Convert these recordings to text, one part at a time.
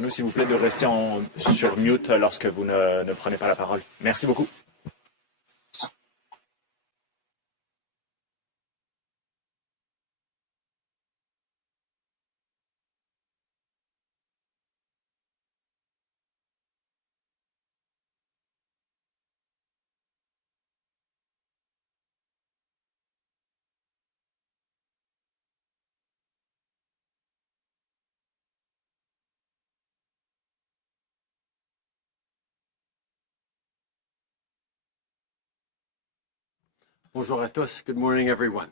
Nous, s'il vous plaît, de rester sur mute lorsque vous ne prenez pas la parole. Merci beaucoup. Bonjour à tous. Good morning, everyone.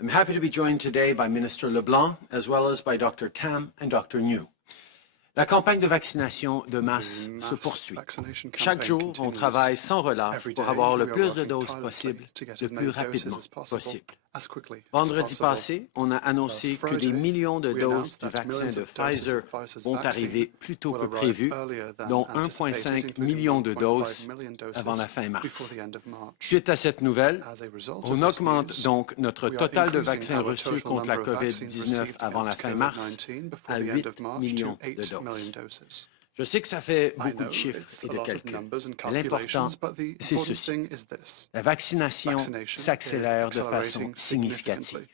I'm happy to be joined today by Minister LeBlanc, as well as by Dr. Tam and Dr. New. La campagne de vaccination de masse se poursuit. Chaque jour, on travaille sans relâche pour avoir le plus de doses possible, le plus rapidement possible. Vendredi passé, on a annoncé que des millions de doses du vaccin de Pfizer vont arriver plus tôt que prévu, dont 1,5 million de doses avant la fin mars. Suite à cette nouvelle, on augmente donc notre total de vaccins reçus contre la COVID-19 avant la fin mars à 8 millions de doses. Je sais que ça fait beaucoup de chiffres et de calculs. L'important, c'est ceci. La vaccination s'accélère de façon significative.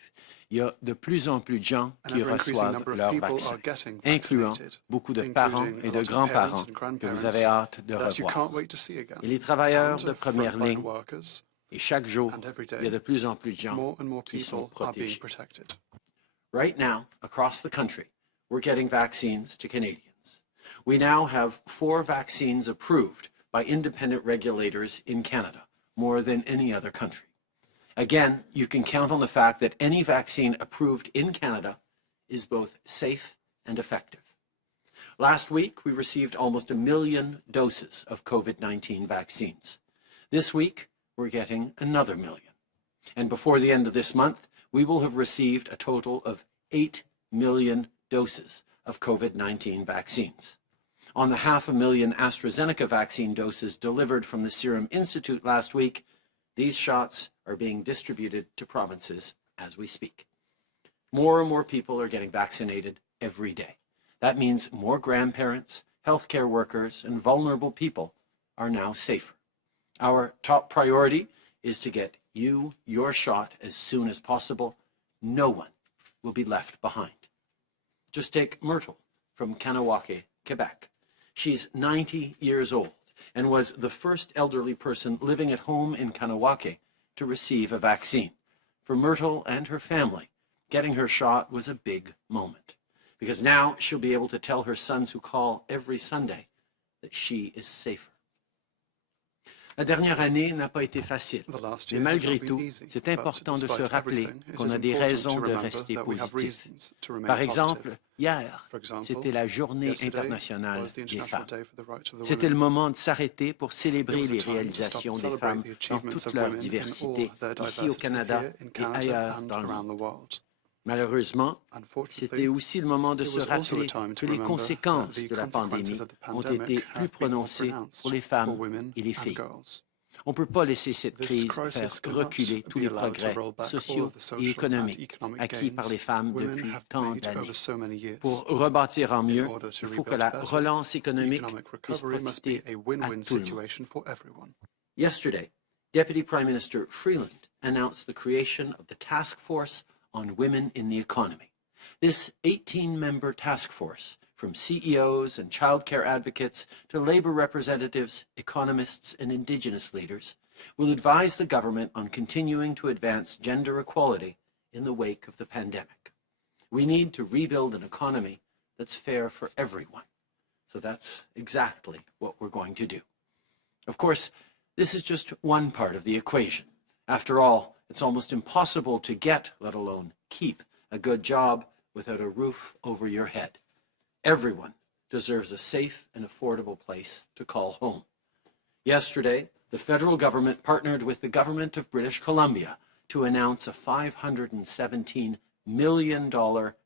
Il y a de plus en plus de gens qui reçoivent leur vaccin, incluant beaucoup de parents et de grands-parents que vous avez hâte de revoir. Et les travailleurs de première ligne, et chaque jour, il y a de plus en plus de gens qui sont protégés. Right now, across the country, we're getting vaccines to Canadians. We now have 4 vaccines approved by independent regulators in Canada, more than any other country. Again, you can count on the fact that any vaccine approved in Canada is both safe and effective. Last week, we received almost 1 million doses of COVID-19 vaccines. This week, we're getting another million. And before the end of this month, we will have received a total of 8 million doses of COVID-19 vaccines. On the 500,000 AstraZeneca vaccine doses delivered from the Serum Institute last week, these shots are being distributed to provinces as we speak. More and more people are getting vaccinated every day. That means more grandparents, healthcare workers, and vulnerable people are now safer. Our top priority is to get you your shot as soon as possible. No one will be left behind. Just take Myrtle from Kanawake, Quebec. She's 90 years old and was the first elderly person living at home in Kanawake to receive a vaccine. For Myrtle and her family, getting her shot was a big moment because now she'll be able to tell her sons who call every Sunday that she is safer. La dernière année n'a pas été facile, mais malgré tout, c'est important de se rappeler qu'on a des raisons de rester positif. Par exemple, hier, c'était la Journée internationale des femmes. C'était le moment de s'arrêter pour célébrer les réalisations des femmes dans toute leur diversité, ici au Canada et ailleurs dans le monde. Malheureusement, c'était aussi le moment de se rappeler que les conséquences de la pandémie ont été plus prononcées pour les femmes et les filles. On ne peut pas laisser cette crise faire reculer tous les progrès sociaux et économiques acquis par les femmes depuis tant d'années. Pour rebâtir en mieux, il faut que la relance économique puisse profiter à tout le monde. Yesterday, Deputy Prime Minister Freeland announced the creation of the Task Force on Women in the Economy. This 18-member task force, from CEOs and childcare advocates to labor representatives, economists, and Indigenous leaders, will advise the government on continuing to advance gender equality in the wake of the pandemic. We need to rebuild an economy that's fair for everyone. So that's exactly what we're going to do. Of course, this is just one part of the equation. After all, it's almost impossible to get, let alone keep, a good job without a roof over your head. Everyone deserves a safe and affordable place to call home. Yesterday, the federal government partnered with the government of British Columbia to announce a $517 million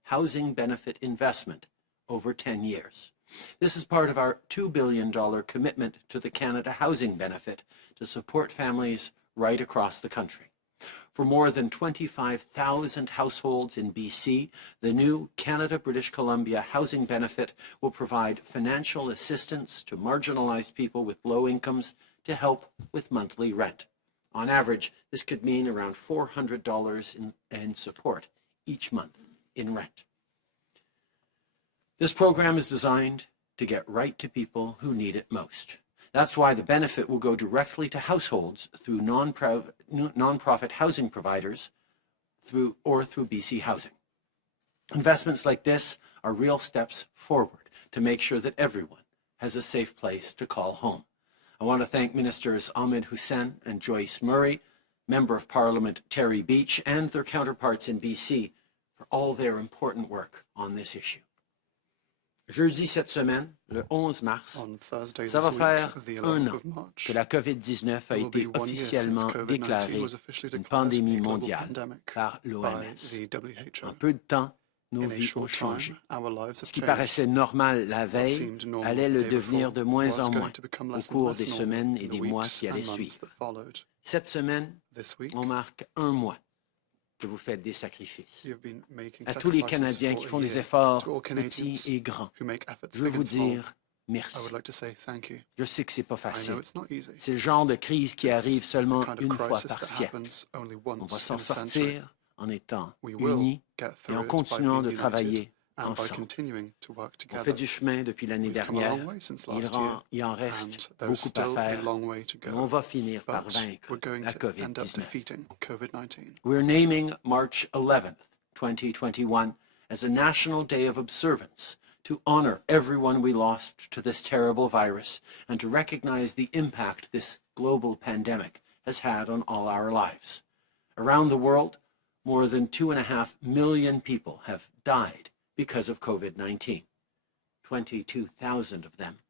housing benefit investment over 10 years. This is part of our $2 billion commitment to the Canada Housing Benefit to support families right across the country. For more than 25,000 households in BC, the new Canada-British Columbia housing benefit will provide financial assistance to marginalized people with low incomes to help with monthly rent. On average, this could mean around $400 in support each month in rent. This program is designed to get right to people who need it most. That's why the benefit will go directly to households through nonprofit housing providers through BC Housing. Investments like this are real steps forward to make sure that everyone has a safe place to call home. I want to thank Ministers Ahmed Hussein and Joyce Murray, Member of Parliament Terry Beach, and their counterparts in BC for all their important work on this issue. Jeudi cette semaine, le 11 mars, ça va faire un an que la COVID-19 a été officiellement déclarée une pandémie mondiale par l'OMS. En peu de temps, nos vies ont changé. Ce qui paraissait normal la veille allait le devenir de moins en moins au cours des semaines et des mois qui allaient suivre. Cette semaine, on marque un mois que vous faites des sacrifices. À tous les Canadiens qui font des efforts petits et grands, je veux vous dire merci. Je sais que c'est pas facile. C'est le genre de crise qui arrive seulement une fois par siècle. On va s'en sortir en étant unis et en continuant de travailler ensemble. On fait du chemin depuis l'année dernière. Il en reste beaucoup à faire. Mais on va finir par vaincre la COVID-19. We're naming March 11th, 2021 as a National Day of Observance to honor everyone we lost to this terrible virus and to recognize the impact this global pandemic has had on all our lives. Around the world, more than 2.5 million people have died because of COVID-19. 22,000 of them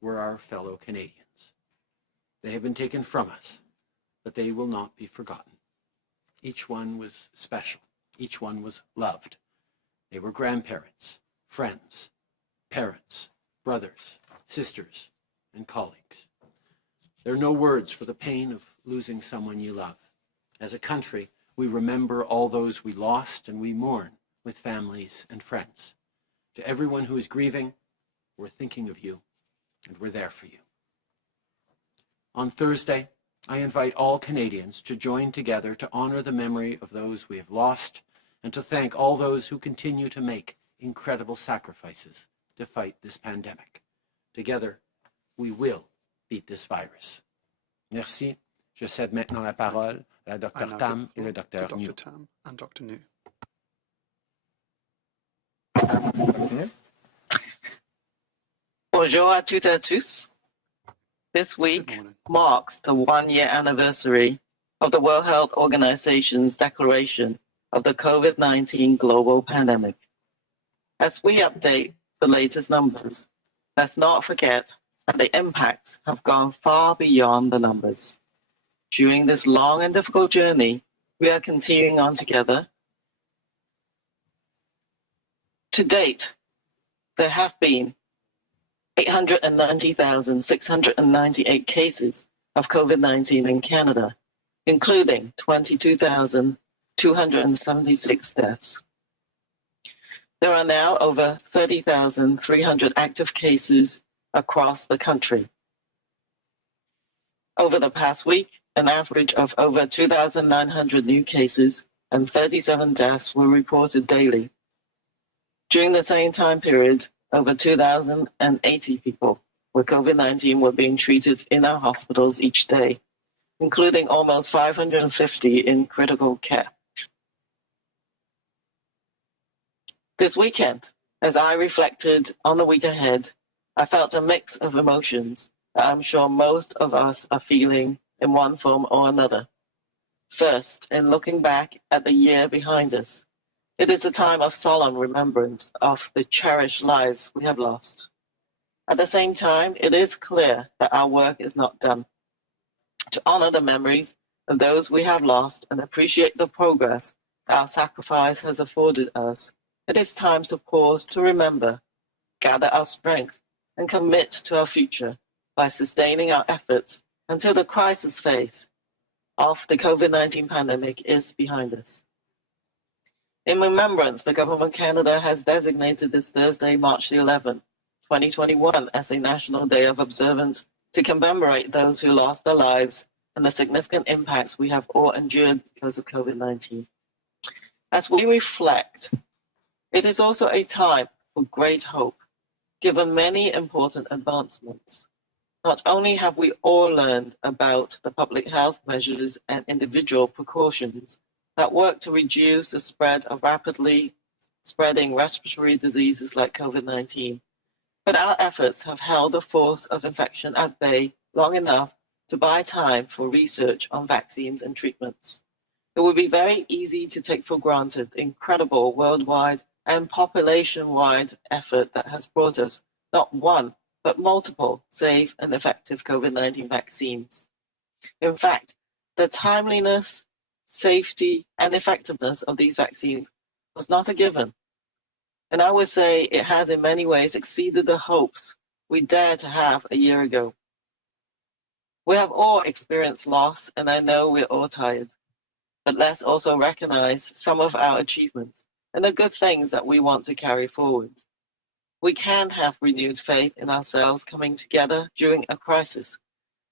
were our fellow Canadians. They have been taken from us, but they will not be forgotten. Each one was special. Each one was loved. They were grandparents, friends, parents, brothers, sisters, and colleagues. There are no words for the pain of losing someone you love. As a country, we remember all those we lost and we mourn with families and friends. To everyone who is grieving, we're thinking of you and we're there for you. On Thursday, I invite all Canadians to join together to honor the memory of those we have lost and to thank all those who continue to make incredible sacrifices to fight this pandemic. Together, we will beat this virus. Merci. Je cède maintenant la parole à la Dr. Tam et le Dr. New. Bonjour à toutes et à tous. This week marks the one-year anniversary of the World Health Organization's declaration of the COVID-19 global pandemic. As we update the latest numbers, let's not forget that the impacts have gone far beyond the numbers. During this long and difficult journey, we are continuing on together. To date, there have been 890,698 cases of COVID-19 in Canada, including 22,276 deaths. There are now over 30,300 active cases across the country. Over the past week, an average of over 2,900 new cases and 37 deaths were reported daily. During the same time period, over 2,080 people with COVID-19 were being treated in our hospitals each day, including almost 550 in critical care. This weekend, as I reflected on the week ahead, I felt a mix of emotions that I'm sure most of us are feeling in one form or another. First, in looking back at the year behind us, it is a time of solemn remembrance of the cherished lives we have lost. At the same time, it is clear that our work is not done. To honor the memories of those we have lost and appreciate the progress our sacrifice has afforded us, it is time to pause to remember, gather our strength, and commit to our future by sustaining our efforts until the crisis phase of the COVID-19 pandemic is behind us. In remembrance, the Government of Canada has designated this Thursday, March the 11th, 2021, as a National Day of Observance to commemorate those who lost their lives and the significant impacts we have all endured because of COVID-19. As we reflect, it is also a time for great hope, given many important advancements. Not only have we all learned about the public health measures and individual precautions that work to reduce the spread of rapidly spreading respiratory diseases like COVID-19, but our efforts have held the force of infection at bay long enough to buy time for research on vaccines and treatments. It would be very easy to take for granted the incredible worldwide and population-wide effort that has brought us not one, but multiple safe and effective COVID-19 vaccines. In fact, the timeliness, safety, and effectiveness of these vaccines was not a given. And I would say it has in many ways exceeded the hopes we dared to have a year ago. We have all experienced loss, and I know we're all tired. But let's also recognize some of our achievements and the good things that we want to carry forward. We can have renewed faith in ourselves coming together during a crisis,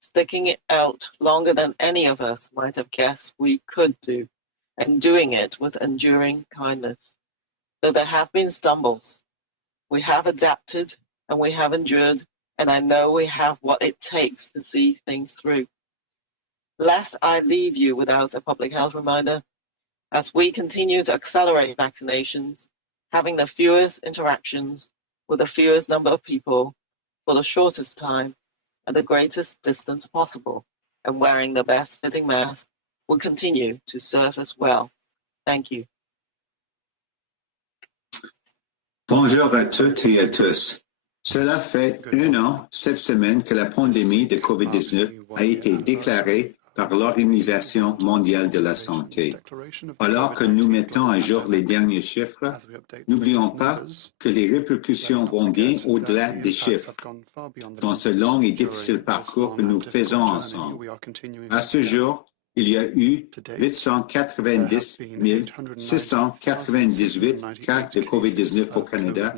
sticking it out longer than any of us might have guessed we could do, and doing it with enduring kindness. Though there have been stumbles, we have adapted and we have endured, and I know we have what it takes to see things through. Lest I leave you without a public health reminder, as we continue to accelerate vaccinations, having the fewest interactions with the fewest number of people for the shortest time and the greatest distance possible, and wearing the best fitting mask will continue to serve us well. Thank you. Bonjour à toutes et à tous. Cela fait 1 an cette semaine que la pandémie de COVID-19 a été déclarée par l'Organisation mondiale de la santé. Alors que nous mettons à jour les derniers chiffres, n'oublions pas que les répercussions vont bien au-delà des chiffres dans ce long et difficile parcours que nous faisons ensemble. À ce jour, il y a eu 890 698 cas de COVID-19 au Canada,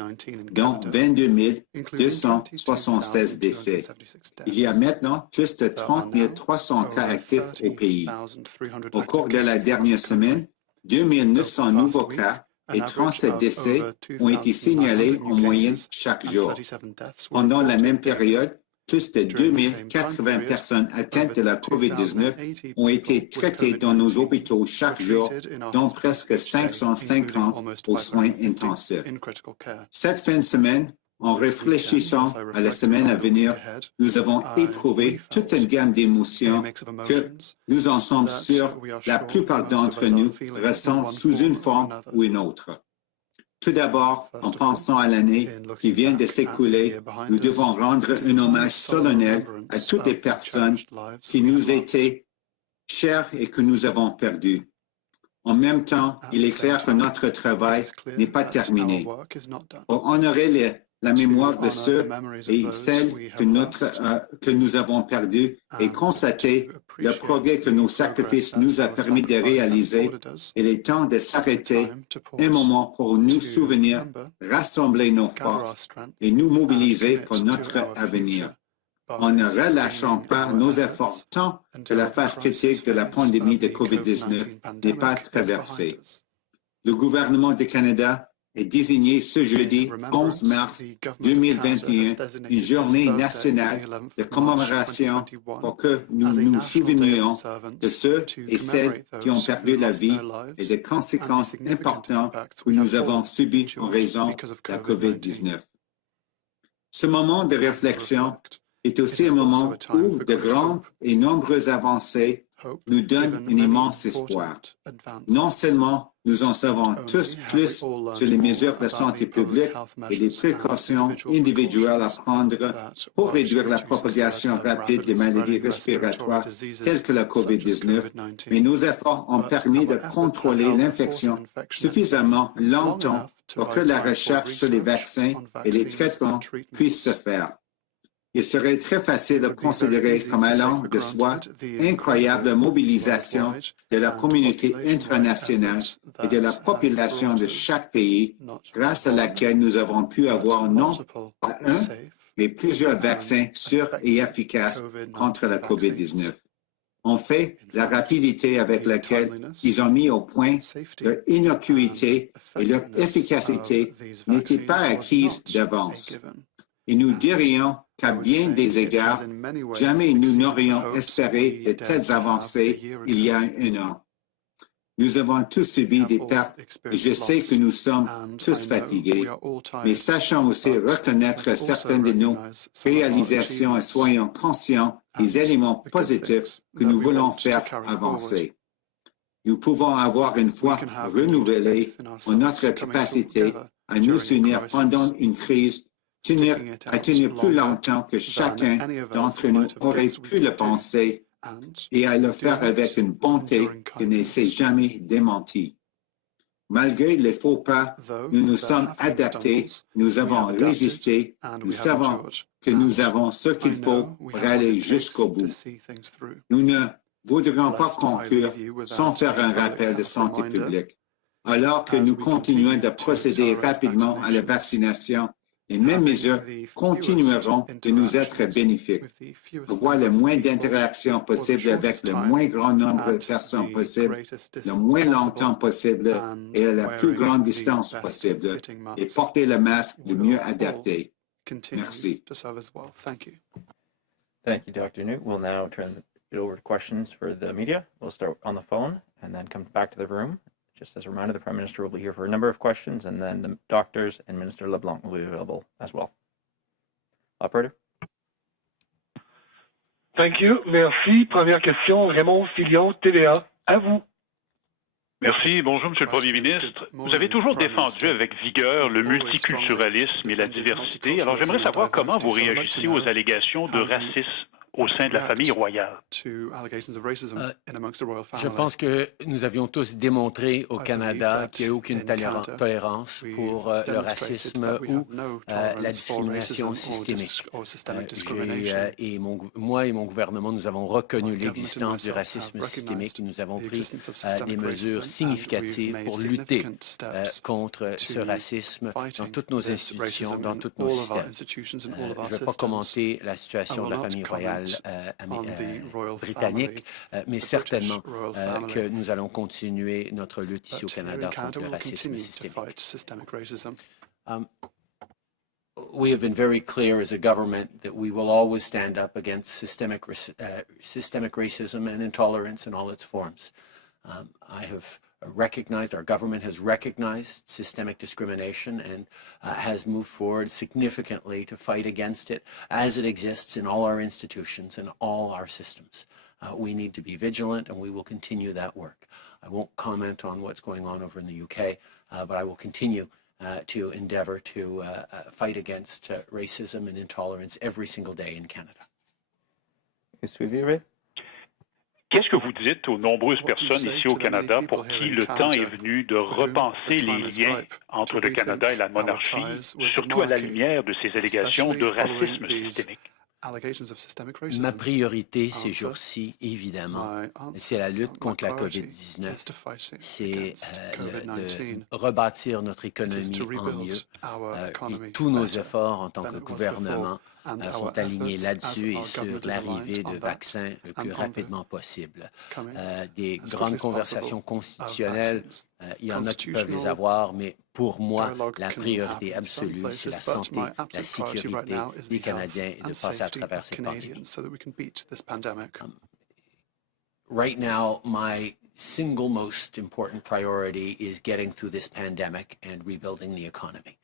dont 22 276 décès. Il y a maintenant plus de 30 300 cas actifs au pays. Au cours de la dernière semaine, 2 900 nouveaux cas et 37 décès ont été signalés en moyenne chaque jour. Pendant la même période, plus de 2080 personnes atteintes de la COVID-19 ont été traitées dans nos hôpitaux chaque jour, dont presque 550 aux soins intensifs. Cette fin de semaine, en réfléchissant à la semaine à venir, nous avons éprouvé toute une gamme d'émotions que nous en sommes sûrs, la plupart d'entre nous ressentent sous une forme ou une autre. Tout d'abord, en pensant à l'année qui vient de s'écouler, nous devons rendre un hommage solennel à toutes les personnes qui nous étaient chères et que nous avons perdues. En même temps, il est clair que notre travail n'est pas terminé. Pour honorer la mémoire de ceux et celles que nous avons perdus et constater le progrès que nos sacrifices nous ont permis de réaliser, il est temps de s'arrêter un moment pour nous souvenir, rassembler nos forces et nous mobiliser pour notre avenir. En ne relâchant pas nos efforts tant que la phase critique de la pandémie de COVID-19 n'est pas traversée. Le gouvernement du Canada est désigné ce jeudi 11 mars 2021 une journée nationale de commémoration pour que nous nous souvenions de ceux et celles qui ont perdu la vie et des conséquences importantes que nous avons subies en raison de la COVID-19. Ce moment de réflexion est aussi un moment où de grandes et nombreuses avancées nous donnent un immense espoir. Non seulement nous en savons tous plus sur les mesures de santé publique et les précautions individuelles à prendre pour réduire la propagation rapide des maladies respiratoires telles que la COVID-19, mais nos efforts ont permis de contrôler l'infection suffisamment longtemps pour que la recherche sur les vaccins et les traitements puisse se faire. Il serait très facile de considérer comme allant de soi l'incroyable mobilisation de la communauté internationale et de la population de chaque pays, grâce à laquelle nous avons pu avoir non pas un, mais plusieurs vaccins sûrs et efficaces contre la COVID-19. En fait, la rapidité avec laquelle ils ont mis au point leur innocuité et leur efficacité n'étaient pas acquises d'avance. Et nous dirions qu'à bien des égards, jamais nous n'aurions espéré de telles avancées il y a un an. Nous avons tous subi des pertes et je sais que nous sommes tous fatigués, mais sachons aussi reconnaître certaines de nos réalisations et soyons conscients des éléments positifs que nous voulons faire avancer. Nous pouvons avoir une foi renouvelée en notre capacité à nous unir pendant une crise, à tenir plus longtemps que chacun d'entre nous aurait pu le penser et à le faire avec une bonté qui ne s'est jamais démentie. Malgré les faux pas, nous nous sommes adaptés, nous avons résisté, nous savons que nous avons ce qu'il faut pour aller jusqu'au bout. Nous ne voudrions pas conclure sans faire un rappel de santé publique. Alors que nous continuons de procéder rapidement à la vaccination, les mêmes mesures continueront de nous être bénéfiques. Avoir le moins d'interactions possible avec le moins grand nombre de personnes possible, le moins longtemps possible et à la plus grande distance possible, et porter le masque le mieux adapté. Merci. Thank you, Dr. New. We'll now turn it over to questions for the media. We'll start on the phone and then come back to the room. Just as a reminder, the Prime Minister will be here for a number of questions, and then the doctors and Minister LeBlanc will be available as well. Operator? Thank you. Merci. Première question, Raymond Filion, TVA. À vous. Merci. Bonjour, Monsieur le Premier ministre. Vous avez toujours défendu avec vigueur le multiculturalisme et la diversité. Alors, j'aimerais savoir comment vous réagissez aux allégations de racisme au sein de la famille royale. Je pense que nous avions tous démontré au Canada qu'il n'y a aucune tolérance pour le racisme ou la discrimination systémique. Moi et mon gouvernement, nous avons reconnu l'existence du racisme systémique et nous avons pris des mesures significatives pour lutter contre ce racisme dans toutes nos institutions, dans tous nos systèmes. Je ne vais pas commenter la situation de la famille royale britannique, mais certainement que nous allons continuer notre lutte ici au Canada contre le racisme systémique. We have been very clear as a government that we will always stand up against systemic racism and intolerance in all its forms. I have recognized, our government has recognized systemic discrimination and has moved forward significantly to fight against it as it exists in all our institutions and all our systems. We need to be vigilant and we will continue that work. I won't comment on what's going on over in the UK, but I will continue to endeavor to fight against racism and intolerance every single day in Canada. Qu'est-ce que vous dites aux nombreuses personnes ici au Canada pour qui le temps est venu de repenser les liens entre le Canada et la monarchie, surtout à la lumière de ces allégations de racisme systémique? Ma priorité ces jours-ci, évidemment, c'est la lutte contre la COVID-19. C'est de rebâtir notre économie en mieux. Et tous nos efforts en tant que gouvernement sont alignés là-dessus et sur l'arrivée de vaccins le plus rapidement possible. Des grandes conversations constitutionnelles, il y en a qui peuvent les avoir, mais pour moi, la priorité absolue, c'est la santé, la sécurité des Canadiens et de passer à travers cette pandémie. Right now, my single most important priority is getting through this pandemic and rebuilding the economy.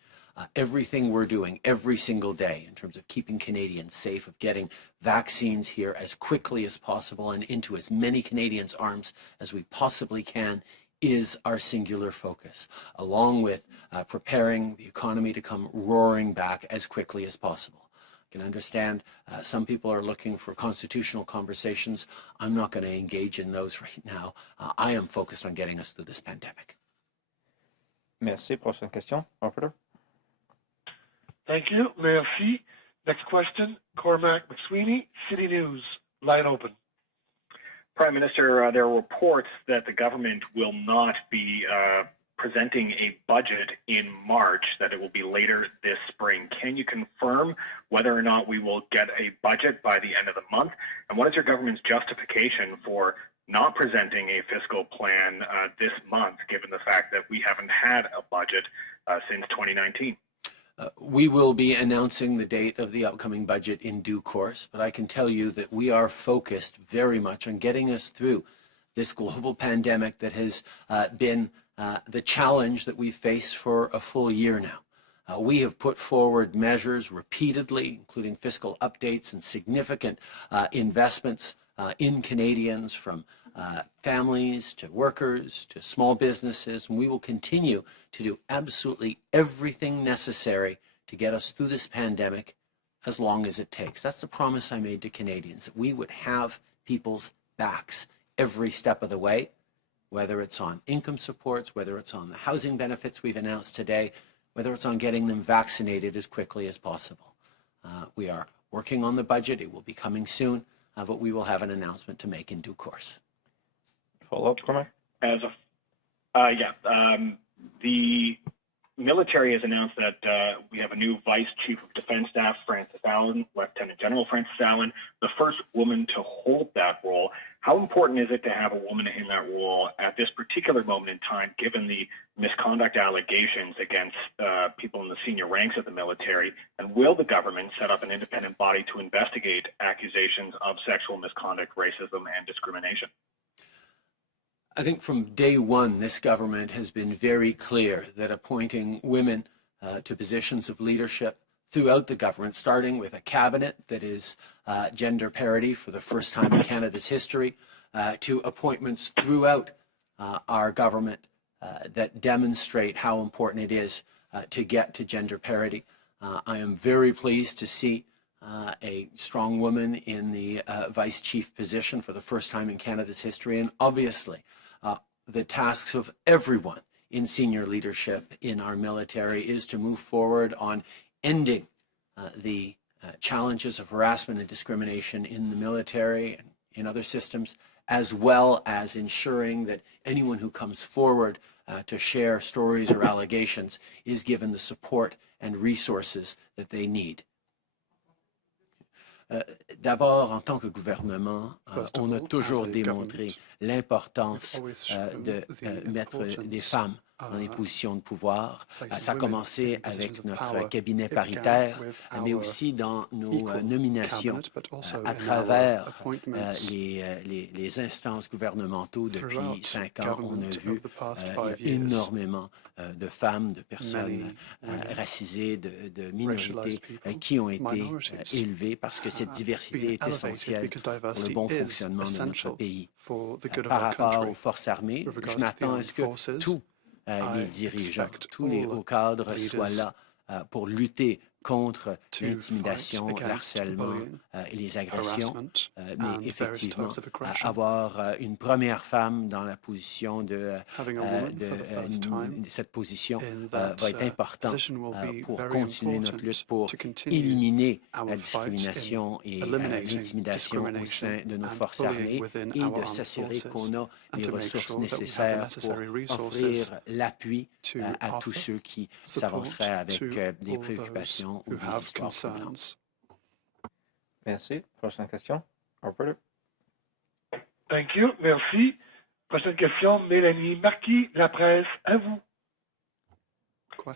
Everything we're doing every single day in terms of keeping Canadians safe, of getting vaccines here as quickly as possible and into as many Canadians' arms as we possibly can is our singular focus, along with preparing the economy to come roaring back as quickly as possible. I can understand some people are looking for constitutional conversations. I'm not going to engage in those right now. I am focused on getting us through this pandemic. Merci. Prochaine question, operator. Thank you. Merci. Next question, Cormac McSweeney, City News, line open. Prime Minister, there are reports that the government will not be presenting a budget in March, that it will be later this spring. Can you confirm whether or not we will get a budget by the end of the month? And what is your government's justification for not presenting a fiscal plan this month, given the fact that we haven't had a budget since 2019? We will be announcing the date of the upcoming budget in due course, but I can tell you that we are focused very much on getting us through this global pandemic that has been the challenge that we've faced for a full year now. We have put forward measures repeatedly, including fiscal updates and significant investments in Canadians, from families to workers to small businesses, and we will continue to do absolutely everything necessary to get us through this pandemic as long as it takes. That's the promise I made to Canadians, that we would have people's backs every step of the way, whether it's on income supports, whether it's on the housing benefits we've announced today, whether it's on getting them vaccinated as quickly as possible. We are working on the budget. It will be coming soon, but we will have an announcement to make in due course. Follow-up, Cormac? The military has announced that we have a new Vice Chief of Defense Staff, Francis Allen, Lieutenant General Francis Allen, the first woman to hold that role. How important is it to have a woman in that role at this particular moment in time, given the misconduct allegations against people in the senior ranks of the military? And will the government set up an independent body to investigate accusations of sexual misconduct, racism, and discrimination? I think from day one, this government has been very clear that appointing women to positions of leadership throughout the government, starting with a cabinet that is gender parity for the first time in Canada's history, to appointments throughout our government that demonstrate how important it is to get to gender parity. I am very pleased to see a strong woman in the vice chief position for the first time in Canada's history, and obviously the tasks of everyone in senior leadership in our military is to move forward on ending the challenges of harassment and discrimination in the military and in other systems, as well as ensuring that anyone who comes forward to share stories or allegations is given the support and resources that they need. D'abord, en tant que gouvernement, on a toujours démontré l'importance de mettre des femmes dans les positions de pouvoir. Ça a commencé avec notre cabinet paritaire, mais aussi dans nos nominations à travers les instances gouvernementaux. Depuis 5 ans, on a vu énormément de femmes, de personnes racisées, de minorités qui ont été élevées, parce que cette diversité est essentielle pour le bon fonctionnement de notre pays. Par rapport aux forces armées, je m'attends à ce que tous les dirigeants, tous les hauts cadres soient là pour lutter contre l'intimidation, l'harcèlement et les agressions, mais effectivement, avoir une première femme dans la position de cette position va être important pour continuer notre lutte pour éliminer la discrimination et l'intimidation au sein de nos forces armées et de s'assurer qu'on a les ressources nécessaires pour offrir l'appui à tous ceux qui s'avanceraient avec des préoccupations ou des histoires troublantes. Merci. Prochaine question. Operator. Thank you. Merci. Prochaine question, Mélanie Marquis, La Presse, à vous.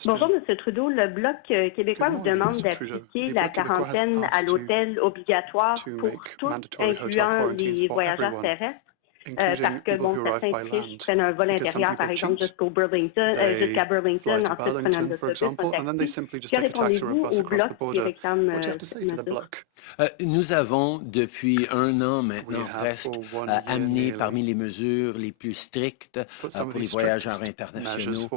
Bonjour, M. Trudeau. Le Bloc québécois vous demande d'appliquer la quarantaine à l'hôtel obligatoire pour tous, incluant les voyageurs terrestres. Parce que certains trichent, prennent un vol intérieur, par exemple, jusqu'à Burlington, ensuite prennent un autobus, un taxi. Que répondez-vous au Bloc qui réclame Nous avons, depuis 1 an maintenant presque, amené parmi les mesures les plus strictes pour les voyageurs internationaux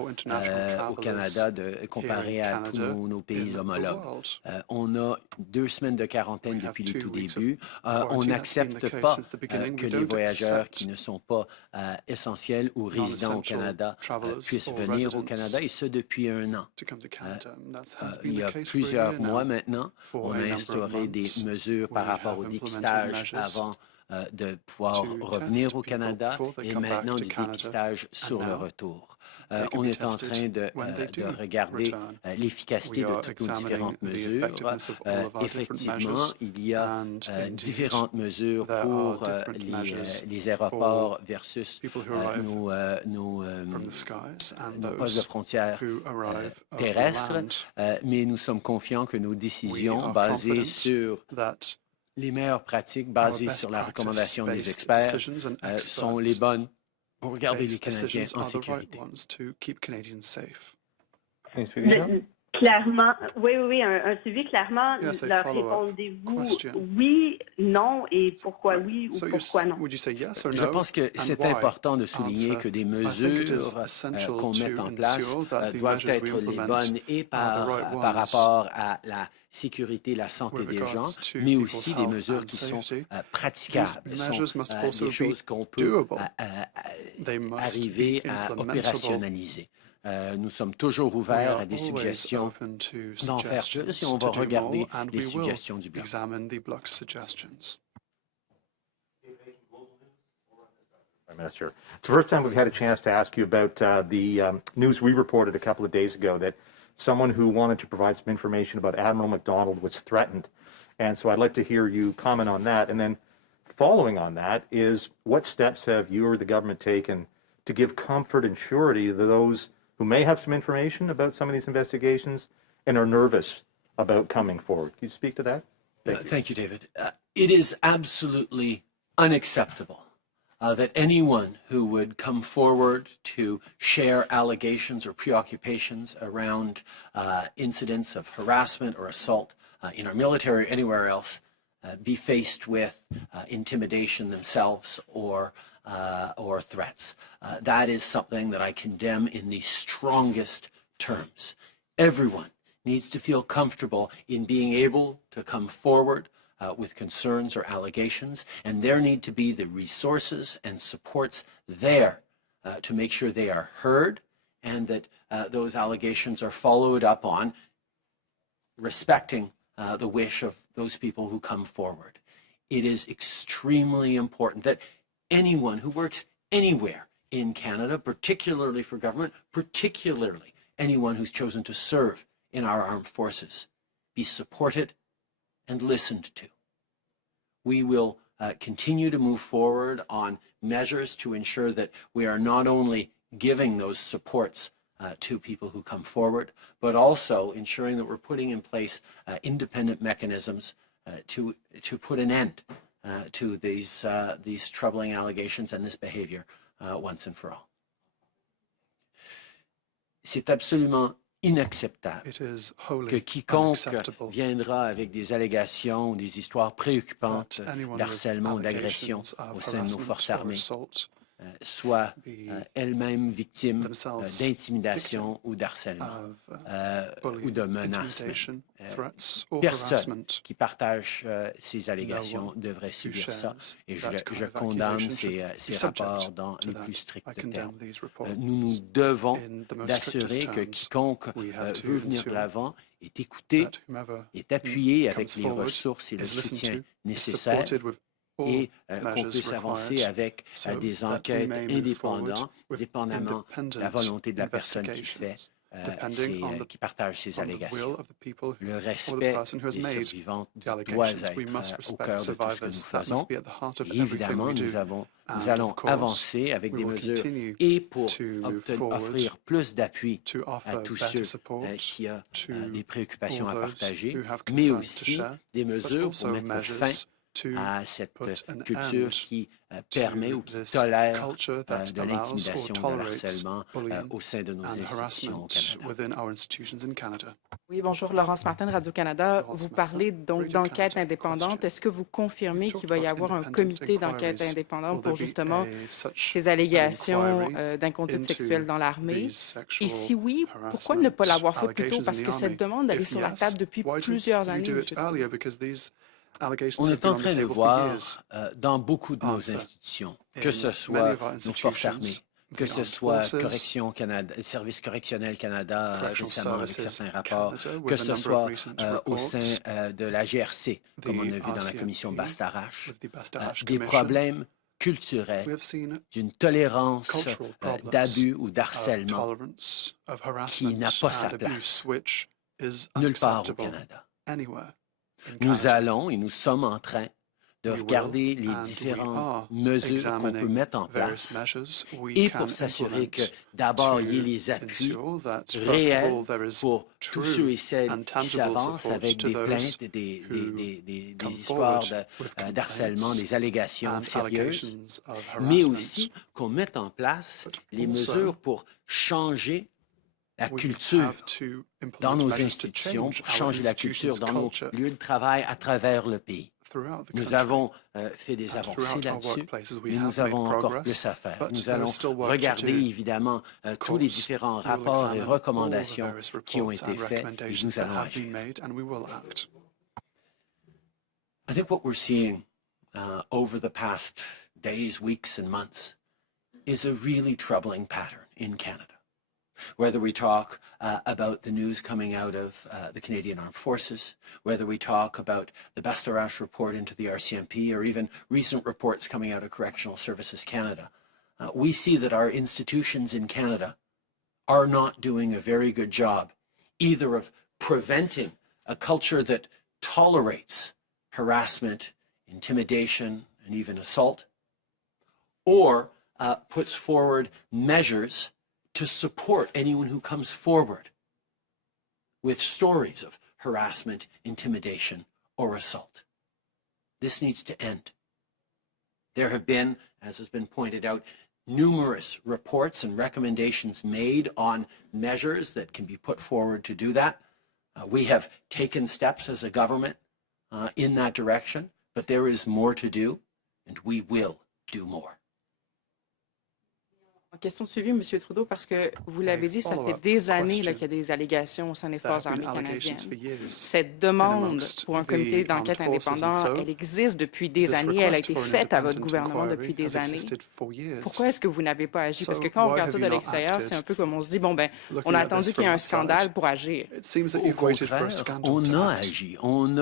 au Canada, comparé à tous nos pays homologues. On a 2 semaines de quarantaine depuis le tout début. On n'accepte pas que les voyageurs qui qui ne sont pas essentiels ou résidents au Canada puissent venir au Canada, et ce depuis 1 an. Il y a plusieurs mois maintenant, on a instauré des mesures par rapport au dépistage avant de pouvoir revenir au Canada et maintenant du dépistage sur le retour. On est en train de regarder l'efficacité de toutes nos différentes mesures. Effectivement, il y a différentes mesures pour les aéroports versus nos postes de frontières terrestres, mais nous sommes confiants que nos décisions basées sur les meilleures pratiques, basées sur la recommandation des experts, sont les bonnes pour garder les Canadiens en sécurité. Clairement, oui, un suivi clairement. Leur répondez-vous oui, non, et pourquoi oui ou pourquoi non? Je pense que c'est important de souligner que des mesures qu'on met en place doivent être les bonnes et par rapport à la sécurité, la santé des gens, mais aussi des mesures qui sont praticables, sont des choses qu'on peut arriver à opérationnaliser. Nous sommes toujours ouverts à des suggestions d'en faire plus et on va regarder les suggestions du Bloc. Minister. It's the first time we've had a chance to ask you about the news we reported a couple of days ago that someone who wanted to provide some information about Admiral MacDonald was threatened. And so I'd like to hear you comment on that. And then following on that is, what steps have you or the government taken to give comfort and surety to those who may have some information about some of these investigations and are nervous about coming forward? Can you speak to that? Thank you, David. It is absolutely unacceptable that anyone who would come forward to share allegations or preoccupations around incidents of harassment or assault in our military or anywhere else be faced with intimidation themselves or threats. That is something that I condemn in the strongest terms. Everyone needs to feel comfortable in being able to come forward with concerns or allegations, and there need to be the resources and supports there to make sure they are heard and that those allegations are followed up on, respecting the wish of those people who come forward. It is extremely important that anyone who works anywhere in Canada, particularly for government, particularly anyone who's chosen to serve in our armed forces, be supported and listened to. We will continue to move forward on measures to ensure that we are not only giving those supports to people who come forward, but also ensuring that we're putting in place independent mechanisms to put an end to these troubling allegations and this behavior once and for all. C'est absolument inacceptable que quiconque viendra avec des allégations ou des histoires préoccupantes d'harcèlement ou d'agression au sein de nos forces armées soit elle-même victime d'intimidation ou d'harcèlement ou de menaces. Personne qui partage ces allégations devrait subir ça, et je condamne ces rapports dans les plus stricts termes. Nous nous devons d'assurer que quiconque veut venir de l'avant est écouté, est appuyé avec les ressources et le soutien nécessaires, et qu'on puisse avancer avec des enquêtes indépendantes, dépendamment de la volonté de la personne qui partage ces allégations. Le respect des survivantes doit être au cœur de tout ce que nous faisons. Et évidemment, nous allons avancer avec des mesures et pour offrir plus d'appui à tous ceux qui ont des préoccupations à partager, mais aussi des mesures pour mettre fin à cette culture qui permet ou qui tolère de l'intimidation, de l'harcèlement au sein de nos institutions au Canada. Oui, bonjour, Laurence Martin de Radio-Canada. Vous parlez donc d'enquête indépendante. Est-ce que vous confirmez qu'il va y avoir un comité d'enquête indépendante pour justement ces allégations d'inconduite sexuelle dans l'armée? Et si oui, pourquoi ne pas l'avoir fait plus tôt? Parce que cette demande, elle est sur la table depuis plusieurs années. On est en train de voir dans beaucoup de nos institutions, que ce soit nos forces armées, que ce soit Correction Canada, Service correctionnel Canada récemment avec certains rapports, que ce soit au sein de la GRC, comme on a vu dans la commission Bastarache, des problèmes culturels, d'une tolérance d'abus ou d'harcèlement qui n'a pas sa place nulle part au Canada. Nous allons et nous sommes en train de regarder les différentes mesures qu'on peut mettre en place et pour s'assurer que d'abord, il y ait les appuis réels pour tous ceux et celles qui s'avancent avec des plaintes et des histoires d'harcèlement, des allégations sérieuses, mais aussi qu'on mette en place les mesures pour changer la culture dans nos institutions, pour changer la culture dans nos lieux de travail à travers le pays. Nous avons fait des avancées là-dessus, mais nous avons encore plus à faire. Nous allons regarder évidemment tous les différents rapports et recommandations qui ont été faits et nous allons agir. I think what we're seeing over the past days, weeks and months is a really troubling pattern in Canada. Whether we talk about the news coming out of the Canadian Armed Forces, whether we talk about the Bastarache report into the RCMP, or even recent reports coming out of Correctional Services Canada, we see that our institutions in Canada are not doing a very good job either of preventing a culture that tolerates harassment, intimidation, and even assault, or puts forward measures to support anyone who comes forward with stories of harassment, intimidation, or assault. This needs to end. There have been, as has been pointed out, numerous reports and recommendations made on measures that can be put forward to do that. We have taken steps as a government in that direction, but there is more to do, and we will do more. En question de suivi, M. Trudeau, parce que vous l'avez dit, ça fait des années qu'il y a des allégations au sein des Forces armées canadiennes. Cette demande pour un comité d'enquête indépendant, elle existe depuis des années, elle a été faite à votre gouvernement depuis des années. Pourquoi est-ce que vous n'avez pas agi? Parce que quand on regarde ça de l'extérieur, c'est un peu comme on se dit, bon, ben, on a attendu qu'il y ait un scandale pour agir. Au contraire, on a agi. On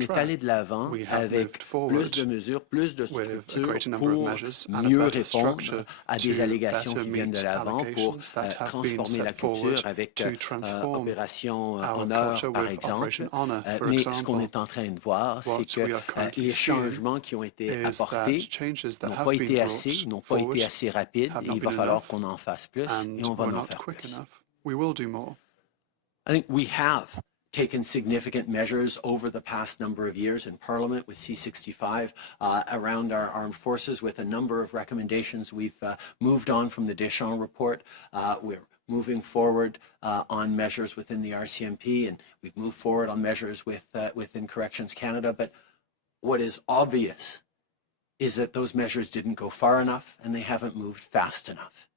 est allé de l'avant avec plus de mesures, plus de structures pour mieux répondre à des allégations qui viennent de l'avant pour transformer la culture avec Opération Honneur, par exemple. Mais ce qu'on est en train de voir, c'est que les changements qui ont été apportés n'ont pas été assez rapides et il va falloir qu'on en fasse plus et on va en faire plus. I think we have taken significant measures over the past number of years in Parliament with C-65 around our armed forces with a number of recommendations. We've moved on from the Deschamps report. We're moving forward on measures within the RCMP, and we've moved forward on measures within Corrections Canada. But what is obvious is that those measures didn't go far enough and they haven't moved fast enough.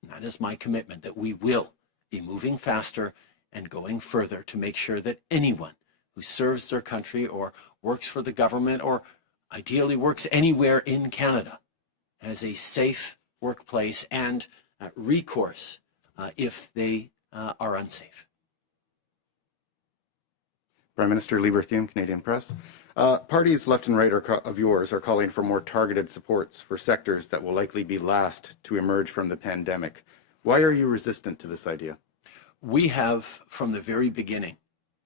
And that is my commitment, that we will be moving faster and going further to make sure that anyone who serves their country or works for the government or ideally works anywhere in Canada has a safe workplace and recourse if they are unsafe. Prime Minister Lee Berthiaume, Canadian Press. Parties left and right of yours are calling for more targeted supports for sectors that will likely be last to emerge from the pandemic. Why are you resistant to this idea? We have, from the very beginning,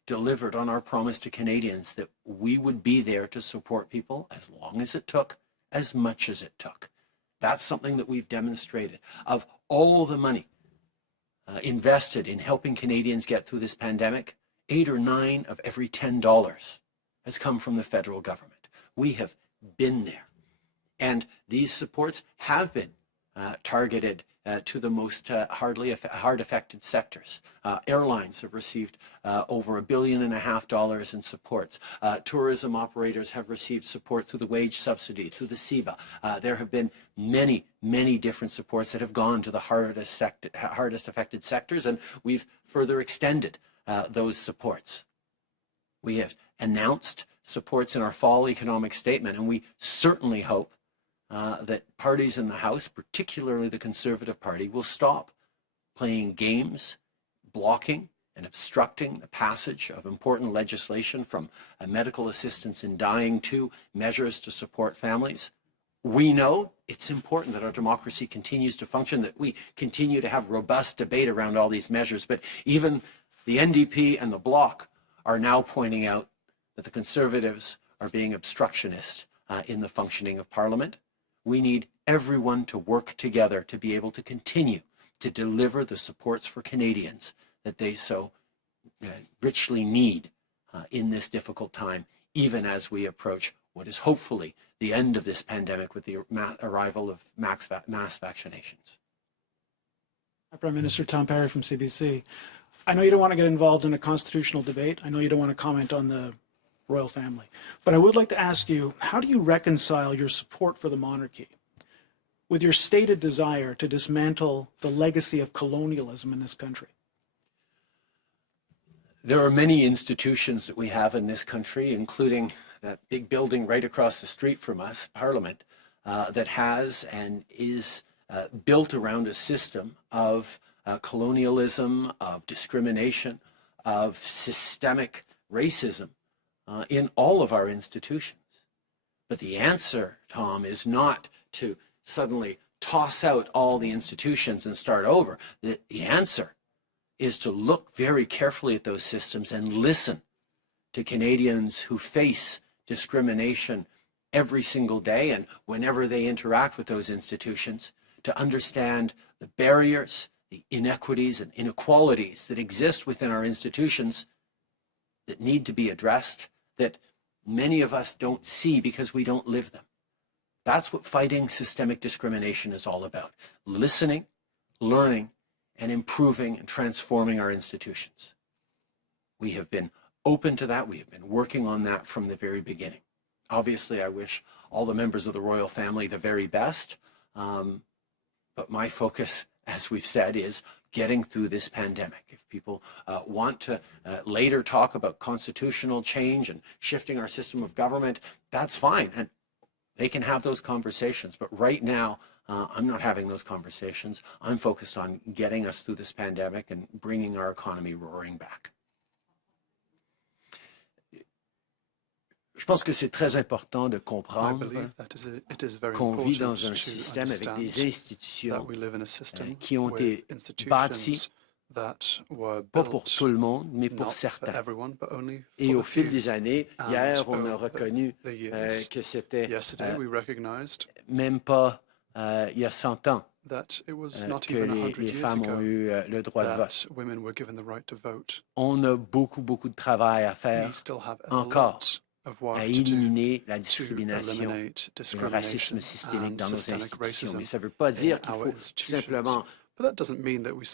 delivered on our promise to Canadians that we would be there to support people as long as it took, as much as it took. That's something that we've demonstrated. Of all the money invested in helping Canadians get through this pandemic, 8 or 9 of every $10 has come from the federal government. We have been there. And these supports have been targeted to the most hard-affected sectors. Airlines have received over $1.5 billion in supports. Tourism operators have received support through the wage subsidy, through the CEBA. There have been many, many different supports that have gone to the hardest affected sectors, and we've further extended those supports. We have announced supports in our fall economic statement, and we certainly hope that parties in the House, particularly the Conservative Party, will stop playing games, blocking and obstructing the passage of important legislation, from medical assistance in dying to measures to support families. We know it's important that our democracy continues to function, that we continue to have robust debate around all these measures, but even the NDP and the Bloc are now pointing out that the Conservatives are being obstructionist in the functioning of Parliament. We need everyone to work together to be able to continue to deliver the supports for Canadians that they so richly need in this difficult time, even as we approach what is hopefully the end of this pandemic with the arrival of mass vaccinations. Prime Minister Tom Perry from CBC. I know you don't want to get involved in a constitutional debate. I know you don't want to comment on the royal family. But I would like to ask you, how do you reconcile your support for the monarchy with your stated desire to dismantle the legacy of colonialism in this country? There are many institutions that we have in this country, including that big building right across the street from us, Parliament, that has and is built around a system of colonialism, of discrimination, of systemic racism in all of our institutions. But the answer, Tom, is not to suddenly toss out all the institutions and start over. The answer is to look very carefully at those systems and listen to Canadians who face discrimination every single day and whenever they interact with those institutions, to understand the barriers, the inequities and inequalities that exist within our institutions that need to be addressed, that many of us don't see because we don't live them. That's what fighting systemic discrimination is all about. Listening, learning, and improving and transforming our institutions. We have been open to that. We have been working on that from the very beginning. Obviously, I wish all the members of the royal family the very best, but my focus, as we've said, is getting through this pandemic. If people want to later talk about constitutional change and shifting our system of government, that's fine, and they can have those conversations. But right now, I'm not having those conversations. I'm focused on getting us through this pandemic and bringing our economy roaring back. Je pense que c'est très important de comprendre qu'on vit dans un système avec des institutions qui ont été bâties pas pour tout le monde, mais pour certains. Et au fil des années, hier, on a reconnu que c'était même pas il y a 100 ans que les femmes ont eu le droit de vote. On a beaucoup de travail à faire encore à éliminer la discrimination et le racisme systémique dans nos institutions. Mais ça ne veut pas dire qu'il faut tout simplement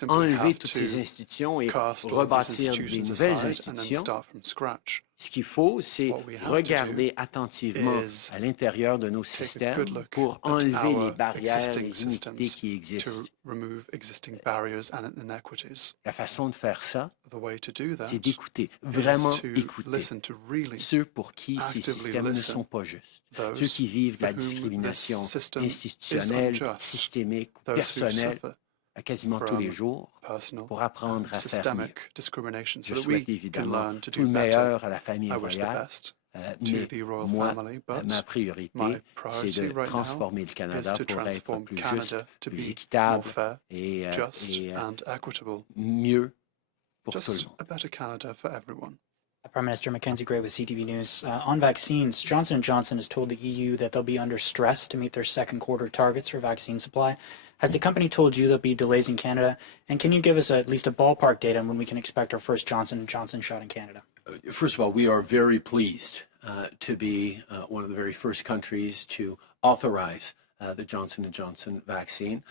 enlever toutes ces institutions et rebâtir des nouvelles institutions. Ce qu'il faut, c'est regarder attentivement à l'intérieur de nos systèmes pour enlever les barrières, les iniquités qui existent. La façon de faire ça, c'est d'écouter, vraiment écouter ceux pour qui ces systèmes ne sont pas justes. Ceux qui vivent de la discrimination institutionnelle, systémique, personnelle, à quasiment tous les jours pour apprendre à faire mieux. Je souhaite évidemment tout le meilleur à la famille royale, mais moi, ma priorité, c'est de transformer le Canada pour être plus juste, plus équitable et mieux pour tout le monde. Prime Minister Mackenzie Gray with CTV News. On vaccines, Johnson & Johnson has told the EU that they'll be under stress to meet their second quarter targets for vaccine supply. Has the company told you there'll be delays in Canada? And can you give us at least a ballpark date on when we can expect our first Johnson & Johnson shot in Canada? First of all, we are very pleased to be one of the very first countries to authorize the Johnson & Johnson vaccine.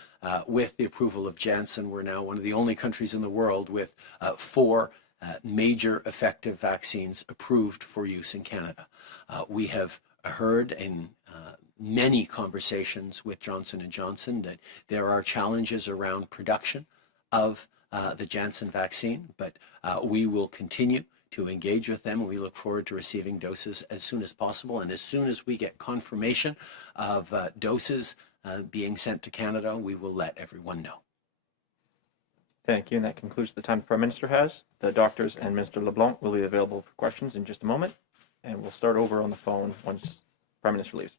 With the approval of Janssen, we're now one of the only countries in the world with 4 major effective vaccines approved for use in Canada. We have heard in many conversations with Johnson & Johnson that there are challenges around production of the Janssen vaccine, but we will continue to engage with them. We look forward to receiving doses as soon as possible. And as soon as we get confirmation of doses being sent to Canada, we will let everyone know. Thank you, and that concludes the time the Prime Minister has. The doctors and Minister LeBlanc will be available for questions in just a moment, and we'll start over on the phone once Prime Minister leaves.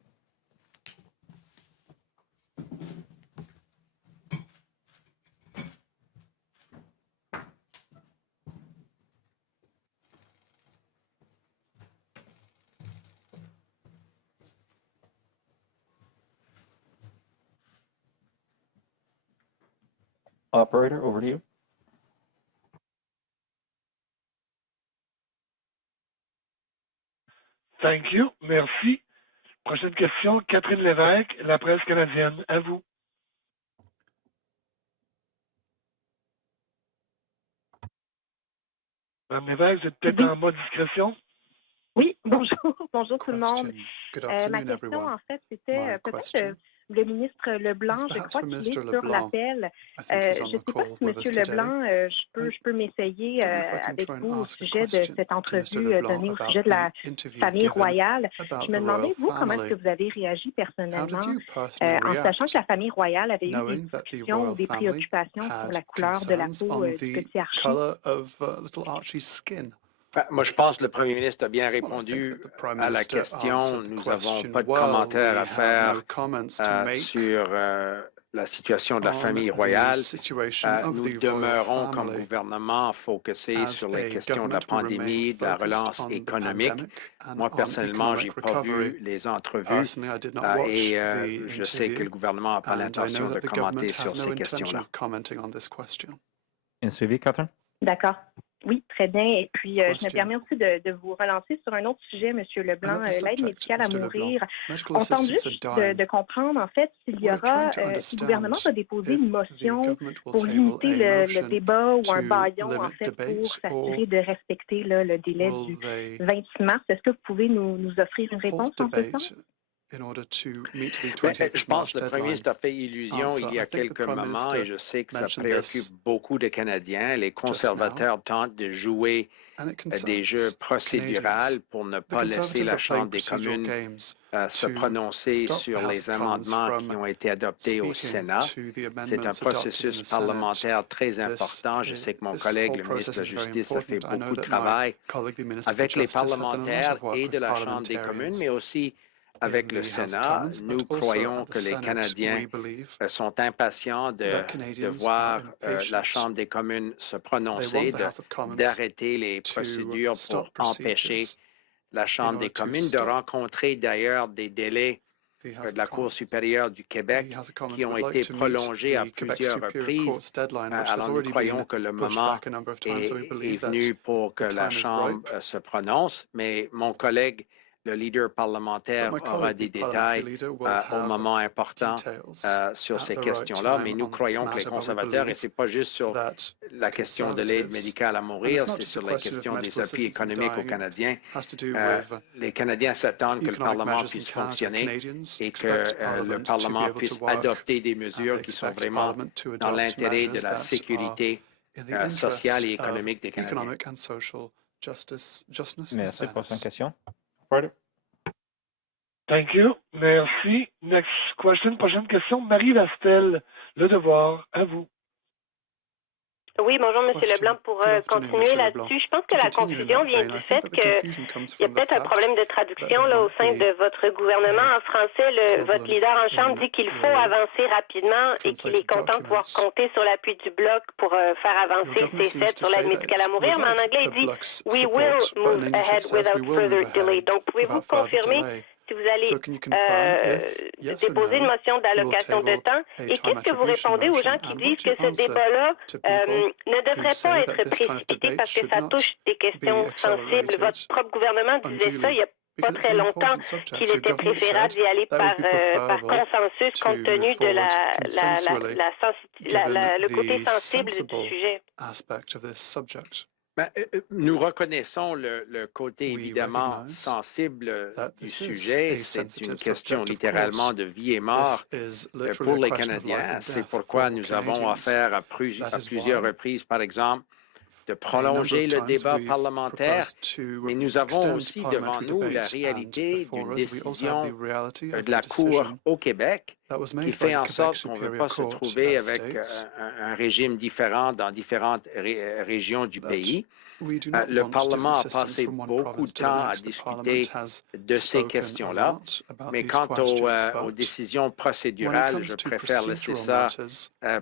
Operator, over to you. Thank you. Merci. Prochaine question, Catherine Lévesque, La Presse canadienne. À vous. Madame Lévesque, vous êtes peut-être en mode discrétion? Oui, bonjour, bonjour tout le monde. Ma question, en fait, c'était peut-être le ministre Leblanc, je crois qu'il est sur l'appel. Je ne sais pas si M. Leblanc, je peux m'essayer avec vous au sujet de cette entrevue donnée au sujet de la famille royale. Je me demandais, vous, comment est-ce que vous avez réagi personnellement en sachant que la famille royale avait eu des discussions ou des préoccupations sur la couleur de la peau du petit Archie? Moi, je pense que le premier ministre a bien répondu à la question. Nous n'avons pas de commentaires à faire sur la situation de la famille royale. Nous demeurons, comme gouvernement, focusés sur les questions de la pandémie, de la relance économique. Moi, personnellement, je n'ai pas vu les entrevues et je sais que le gouvernement n'a pas l'intention de commenter sur ces questions-là. Un suivi, Catherine? D'accord. Oui, très bien. Et puis, je me permets aussi de vous relancer sur un autre sujet, M. Leblanc, l'aide médicale à mourir. On tente juste de comprendre, en fait, s'il y aura, si le gouvernement va déposer une motion pour limiter le débat ou un bâillon, en fait, pour s'assurer de respecter le délai du 26 mars. Est-ce que vous pouvez nous offrir une réponse en ce sens? Je pense que le Premier ministre a fait illusion il y a quelques moments et je sais que ça préoccupe beaucoup de Canadiens. Les conservateurs tentent de jouer des jeux procéduraux pour ne pas laisser la Chambre des communes se prononcer sur les amendements qui ont été adoptés au Sénat. C'est un processus parlementaire très important. Je sais que mon collègue, le ministre de la Justice, a fait beaucoup de travail avec les parlementaires et de la Chambre des communes, mais aussi avec le Sénat. Nous croyons que les Canadiens sont impatients de voir la Chambre des communes se prononcer, d'arrêter les procédures pour empêcher la Chambre des communes, de rencontrer d'ailleurs des délais de la Cour supérieure du Québec qui ont été prolongés à plusieurs reprises. Alors nous croyons que le moment est venu pour que la Chambre se prononce, mais mon collègue, le leader parlementaire, aura des détails au moment important sur ces questions-là, mais nous croyons que les conservateurs, et ce n'est pas juste sur la question de l'aide médicale à mourir, c'est sur la question des appuis économiques aux Canadiens. Les Canadiens s'attendent que le Parlement puisse fonctionner et que le Parlement puisse adopter des mesures qui sont vraiment dans l'intérêt de la sécurité sociale et économique des Canadiens. Merci. Prochaine question. Thank you. Merci. Next question. Prochaine question. Marie Lastel, Le Devoir. À vous. Oui, bonjour, M. Leblanc. Pour continuer là-dessus, je pense que la confusion vient du fait qu'il y a peut-être un problème de traduction là, au sein de votre gouvernement. En français, votre leader en Chambre dit qu'il faut avancer rapidement et qu'il est content de pouvoir compter sur l'appui du Bloc pour faire avancer le C7 sur l'aide médicale à mourir. Mais en anglais, il dit « We will move ahead without further delay ». Donc, pouvez-vous confirmer si vous allez déposer une motion d'allocation de temps? Et qu'est-ce que vous répondez aux gens qui disent que ce débat-là ne devrait pas être précipité parce que ça touche des questions sensibles? Votre propre gouvernement disait ça il n'y a pas très longtemps, qu'il était préférable d'y aller par consensus compte tenu de le côté sensible du sujet. Nous reconnaissons le côté évidemment sensible du sujet. C'est une question littéralement de vie et mort pour les Canadiens. C'est pourquoi nous avons offert à plusieurs reprises, par exemple, de prolonger le débat parlementaire, mais nous avons aussi devant nous la réalité d'une décision de la Cour au Québec qui fait en sorte qu'on ne veut pas se trouver avec un régime différent dans différentes régions du pays. Le Parlement a passé beaucoup de temps à discuter de ces questions-là, mais quant aux décisions procédurales, je préfère laisser ça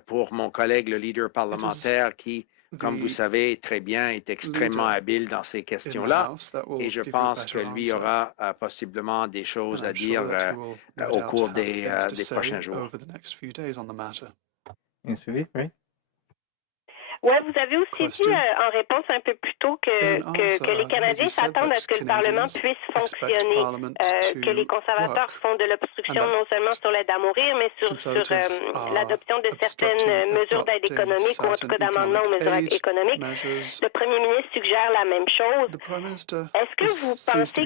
pour mon collègue, le leader parlementaire, qui, comme vous savez très bien, est extrêmement habile dans ces questions-là, et je pense que lui aura possiblement des choses à dire au cours des prochains jours. Oui, vous avez aussi dit en réponse un peu plus tôt que les Canadiens s'attendent à ce que le Parlement puisse fonctionner, que les conservateurs font de l'obstruction non seulement sur l'aide à mourir, mais sur l'adoption de certaines mesures d'aide économique ou en tout cas d'amendements aux mesures économiques. Le premier ministre suggère la même chose. Est-ce que vous pensez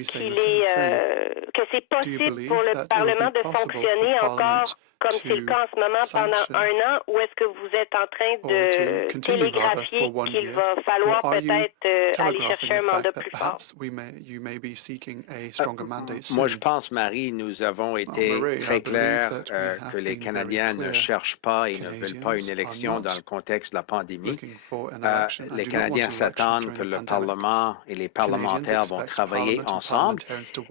que c'est possible pour le Parlement de fonctionner encore comme c'est le cas en ce moment pendant un an, ou est-ce que vous êtes en train de télégraphier qu'il va falloir peut-être aller chercher un mandat plus fort? Moi, je pense, Marie, nous avons été très clairs que les Canadiens ne cherchent pas et ne veulent pas une élection dans le contexte de la pandémie. Les Canadiens s'attendent que le Parlement et les parlementaires vont travailler ensemble.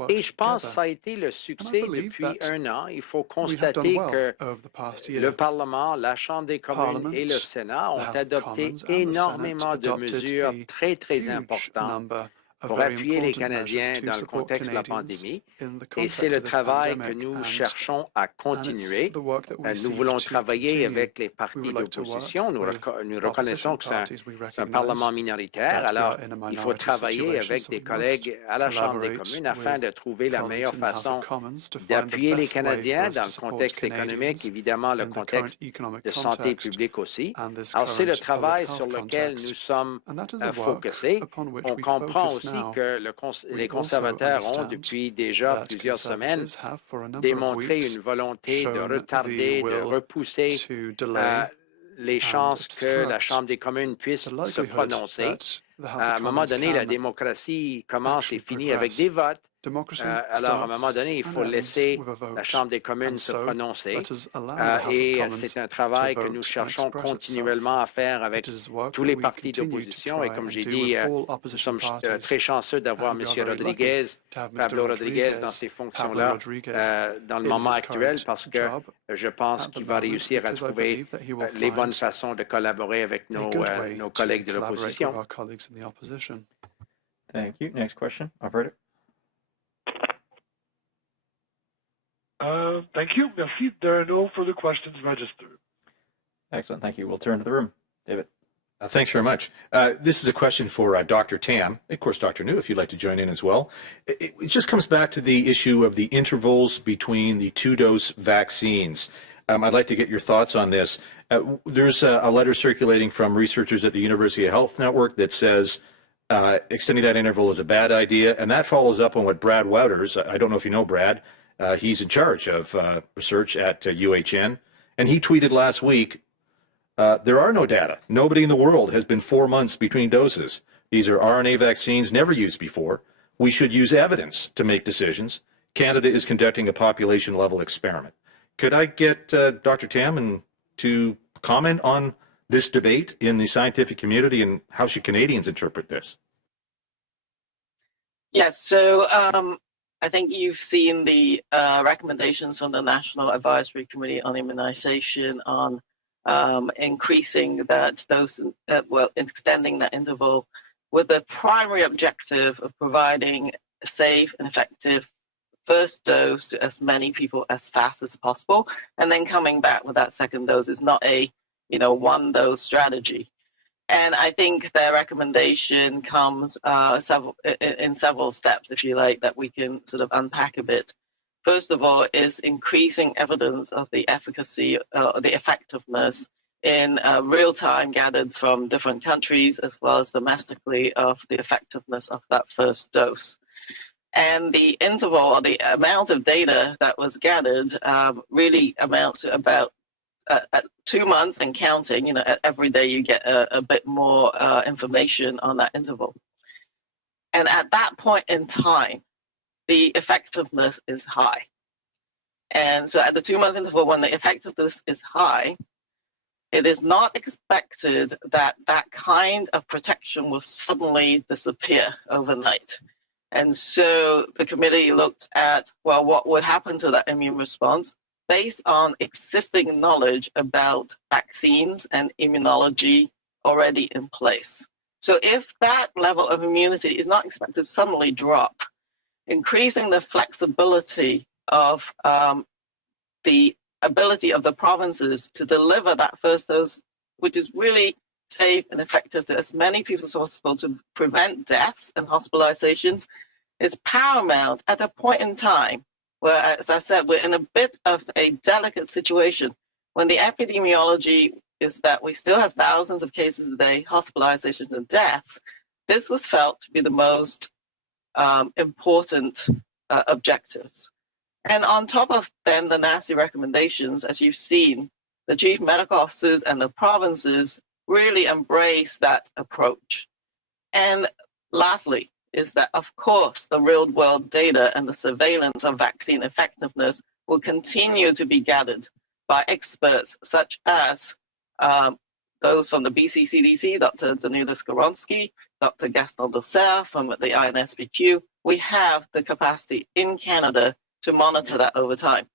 Et je pense que ça a été le succès depuis un an. Il faut constater que le Parlement, la Chambre des communes et le Sénat ont adopté énormément de mesures très, très importantes pour appuyer les Canadiens dans le contexte de la pandémie. Et c'est le travail que nous cherchons à continuer. Nous voulons travailler avec les partis d'opposition. Nous reconnaissons que c'est un Parlement minoritaire. Alors, il faut travailler avec des collègues à la Chambre des communes afin de trouver la meilleure façon d'appuyer les Canadiens dans le contexte économique, évidemment le contexte de santé publique aussi. Alors, c'est le travail sur lequel nous sommes focusés. On comprend aussi que les conservateurs ont depuis déjà plusieurs semaines démontré une volonté de retarder, de repousser les chances que la Chambre des communes puisse se prononcer. À un moment donné, la démocratie commence et finit avec des votes. Alors, à un moment donné, il faut laisser la Chambre des communes se prononcer. Et c'est un travail que nous cherchons continuellement à faire avec tous les partis d'opposition. Et comme j'ai dit, nous sommes très chanceux d'avoir M. Pablo Rodriguez dans ces fonctions-là dans le moment actuel parce que je pense qu'il va réussir à trouver les bonnes façons de collaborer avec nos collègues de l'opposition. Thank you. Next question, operator. Thank you. Merci. There are no further questions registered. Excellent. Thank you. We'll turn to the room. David. Thanks very much. This is a question for Dr. Tam. Of course, Dr. New, if you'd like to join in as well. It just comes back to the issue of the intervals between the two-dose vaccines. I'd like to get your thoughts on this. There's a letter circulating from researchers at the University of Health Network that says extending that interval is a bad idea, and that follows up on what Brad Wouters, I don't know if you know Brad, he's in charge of research at UHN, and he tweeted last week, there are no data. Nobody in the world has been 4 months between doses. These are RNA vaccines never used before. We should use evidence to make decisions. Canada is conducting a population-level experiment. Could I get Dr. Tam to comment on this debate in the scientific community and how should Canadians interpret this? Yes, so I think you've seen the recommendations from the National Advisory Committee on Immunization on increasing that dose, extending that interval with the primary objective of providing a safe and effective first dose to as many people as fast as possible, and then coming back with that second dose is not a one dose strategy. And I think their recommendation comes in several steps, if you like, that we can sort of unpack a bit. First of all, is increasing evidence of the efficacy, the effectiveness in real time gathered from different countries as well as domestically of the effectiveness of that first dose. And the interval or the amount of data that was gathered really amounts to about at 2 months and counting, every day you get a bit more information on that interval. And at that point in time, the effectiveness is high. And so at the 2-month interval, when the effectiveness is high, it is not expected that that kind of protection will suddenly disappear overnight. And so the committee looked at, well, what would happen to that immune response based on existing knowledge about vaccines and immunology already in place. So if that level of immunity is not expected to suddenly drop, increasing the flexibility of the ability of the provinces to deliver that first dose, which is really safe and effective to as many people as possible to prevent deaths and hospitalizations, is paramount at a point in time where, as I said, we're in a bit of a delicate situation when the epidemiology is that we still have thousands of cases a day, hospitalizations and deaths. This was felt to be the most important objectives. And on top of then the NACI recommendations, as you've seen, the chief medical officers and the provinces really embrace that approach. And lastly, is that, of course, the real-world data and the surveillance of vaccine effectiveness will continue to be gathered by experts such as those from the BC CDC, Dr. Danuta Skoronsky, Dr. Gaston Dessert from the INSPQ. We have the capacity in Canada to monitor that over time.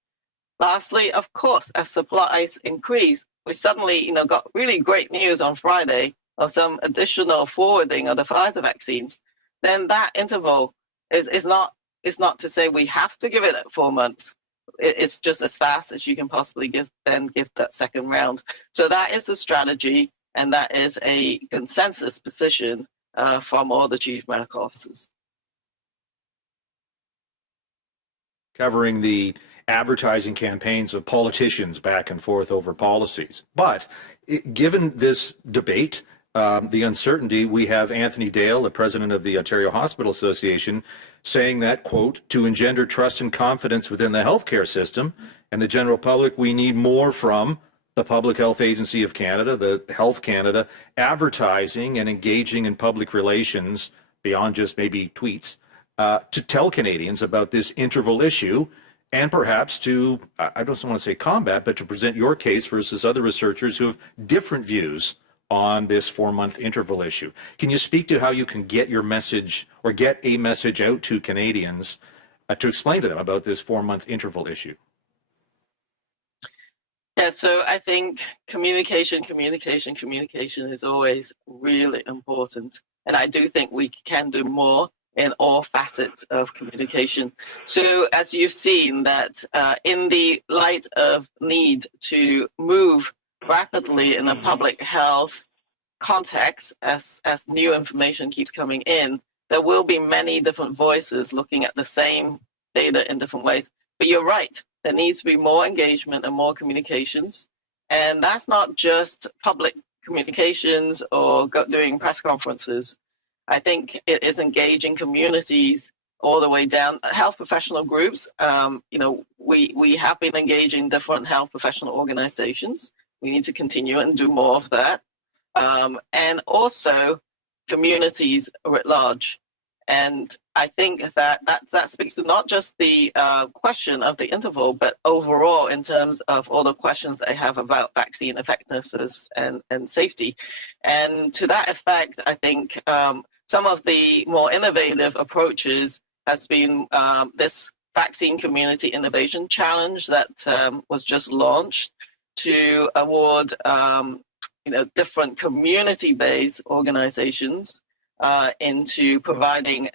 Lastly, of course, as supplies increase, we suddenly got really great news on Friday of some additional forwarding of the Pfizer vaccines. Then that interval is not to say we have to give it at 4 months. It's just as fast as you can possibly give that second round. So that is a strategy, and that is a consensus position from all the chief medical officers. Covering the advertising campaigns of politicians back and forth over policies. But given this debate, the uncertainty, we have Anthony Dale, the president of the Ontario Hospital Association, saying that, quote, to engender trust and confidence within the healthcare system and the general public, we need more from the Public Health Agency of Canada, the Health Canada, advertising and engaging in public relations beyond just maybe tweets, to tell Canadians about this interval issue and perhaps to, I don't want to say combat, but to present your case versus other researchers who have different views on this 4-month interval issue. Can you speak to how you can get your message or get a message out to Canadians to explain to them about this 4-month interval issue? Yeah, so I think communication is always really important. And I do think we can do more in all facets of communication. So as you've seen that in the light of need to move rapidly in a public health context, as new information keeps coming in, there will be many different voices looking at the same data in different ways. But you're right, there needs to be more engagement and more communications. And that's not just public communications or doing press conferences. I think it is engaging communities all the way down. Health professional groups, we have been engaging different health professional organizations. We need to continue and do more of that. And also communities writ large. And I think that speaks to not just the question of the interval, but overall in terms of all the questions that I have about vaccine effectiveness and safety. And to that effect, I think some of the more innovative approaches has been this Vaccine Community Innovation Challenge that was just launched to award different community-based organizations into providing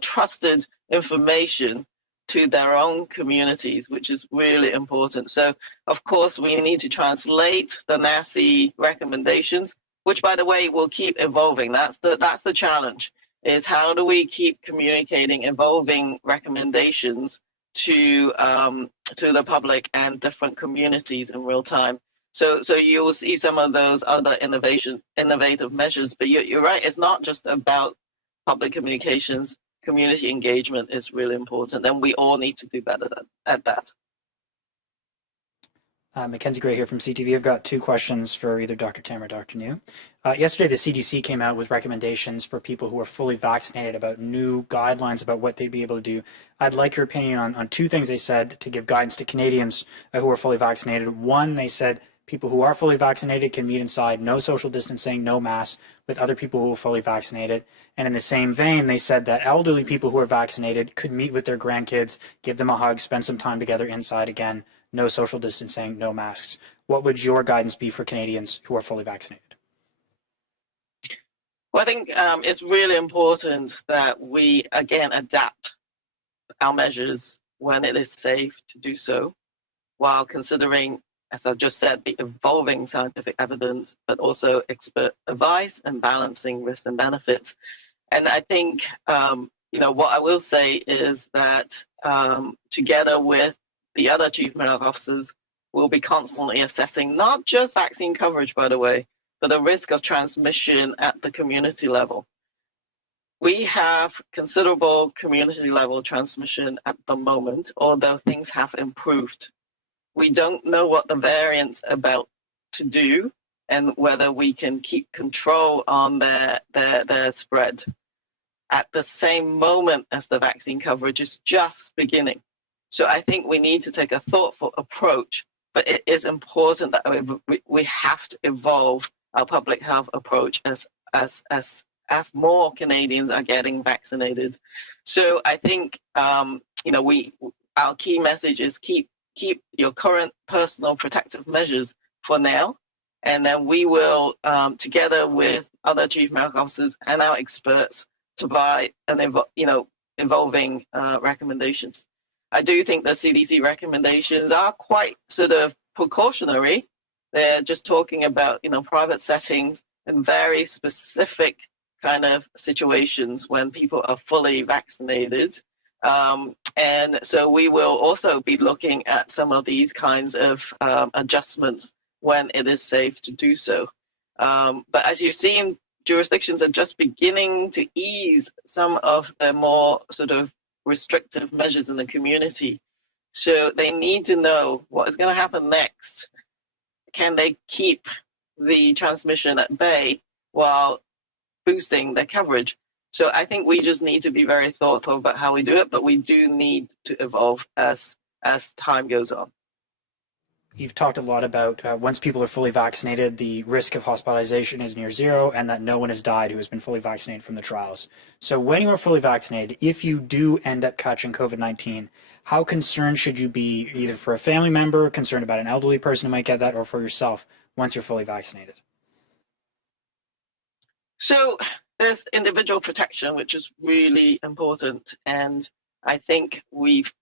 trusted information to their own communities, which is really important. So, of course, we need to translate the NACI recommendations, which, by the way, will keep evolving. That's the challenge, is how do we keep communicating evolving recommendations to the public and different communities in real time. So you will see some of those other innovative measures, but you're right, it's not just about public communications. Community engagement is really important, and we all need to do better at that. Mackenzie Gray here from CTV. I've got two questions for either Dr. Tam or Dr. New. Yesterday, the CDC came out with recommendations for people who are fully vaccinated about new guidelines about what they'd be able to do. I'd like your opinion on two things they said to give guidance to Canadians who are fully vaccinated. One, they said people who are fully vaccinated can meet inside, no social distancing, no masks, with other people who are fully vaccinated. And in the same vein, they said that elderly people who are vaccinated could meet with their grandkids, give them a hug, spend some time together inside again, no social distancing, no masks. What would your guidance be for Canadians who are fully vaccinated? Well, I think it's really important that we, again, adapt our measures when it is safe to do so, while considering, as I've just said, the evolving scientific evidence, but also expert advice and balancing risks and benefits. And I think, what I will say is that together with the other chief medical officers, we'll be constantly assessing not just vaccine coverage, by the way, but the risk of transmission at the community level. We have considerable community level transmission at the moment, although things have improved. We don't know what the variants are about to do and whether we can keep control on their spread at the same moment as the vaccine coverage is just beginning. So I think we need to take a thoughtful approach, but it is important that we have to evolve our public health approach as more Canadians are getting vaccinated. So I think our key message is keep your current personal protective measures for now, and then we will together with other chief medical officers and our experts to provide evolving recommendations. I do think the CDC recommendations are quite sort of precautionary. They're just talking about, private settings and very specific kind of situations when people are fully vaccinated. And so we will also be looking at some of these kinds of adjustments when it is safe to do so. But as you've seen, jurisdictions are just beginning to ease some of the more sort of restrictive measures in the community. So they need to know what is going to happen next. Can they keep the transmission at bay while boosting their coverage? So I think we just need to be very thoughtful about how we do it, but we do need to evolve as time goes on. You've talked a lot about once people are fully vaccinated, the risk of hospitalization is near zero and that no one has died who has been fully vaccinated from the trials. So when you are fully vaccinated, if you do end up catching COVID-19, how concerned should you be either for a family member, concerned about an elderly person who might get that, or for yourself once you're fully vaccinated? So there's individual protection, which is really important. And I think we've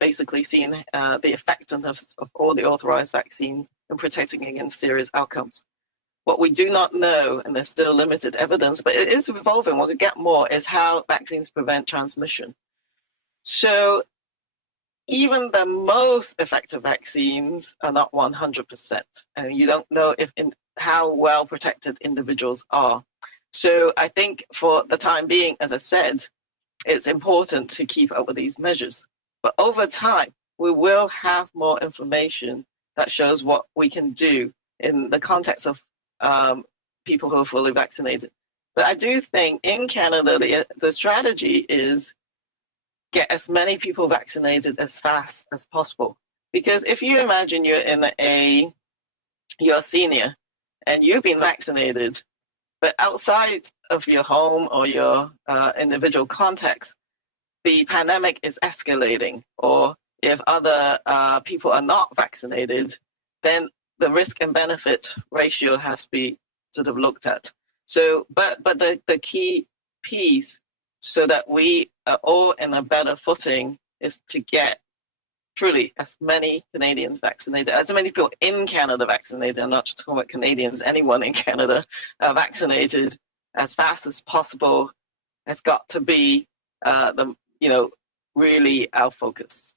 basically seen the effectiveness of all the authorized vaccines in protecting against serious outcomes. What we do not know, and there's still limited evidence, but it is evolving, we'll get more, is how vaccines prevent transmission. So even the most effective vaccines are not 100%, and you don't know how well protected individuals are. So I think for the time being, as I said, it's important to keep up with these measures. But over time, we will have more information that shows what we can do in the context of people who are fully vaccinated. But I do think in Canada, the strategy is get as many people vaccinated as fast as possible. Because if you imagine you're a senior and you've been vaccinated, but outside of your home or your individual context, the pandemic is escalating, or if other people are not vaccinated, then the risk and benefit ratio has to be sort of looked at. So, but the key piece so that we are all in a better footing is to get truly as many Canadians vaccinated, as many people in Canada vaccinated, I'm not just talking about Canadians, anyone in Canada vaccinated as fast as possible has got to be really our focus.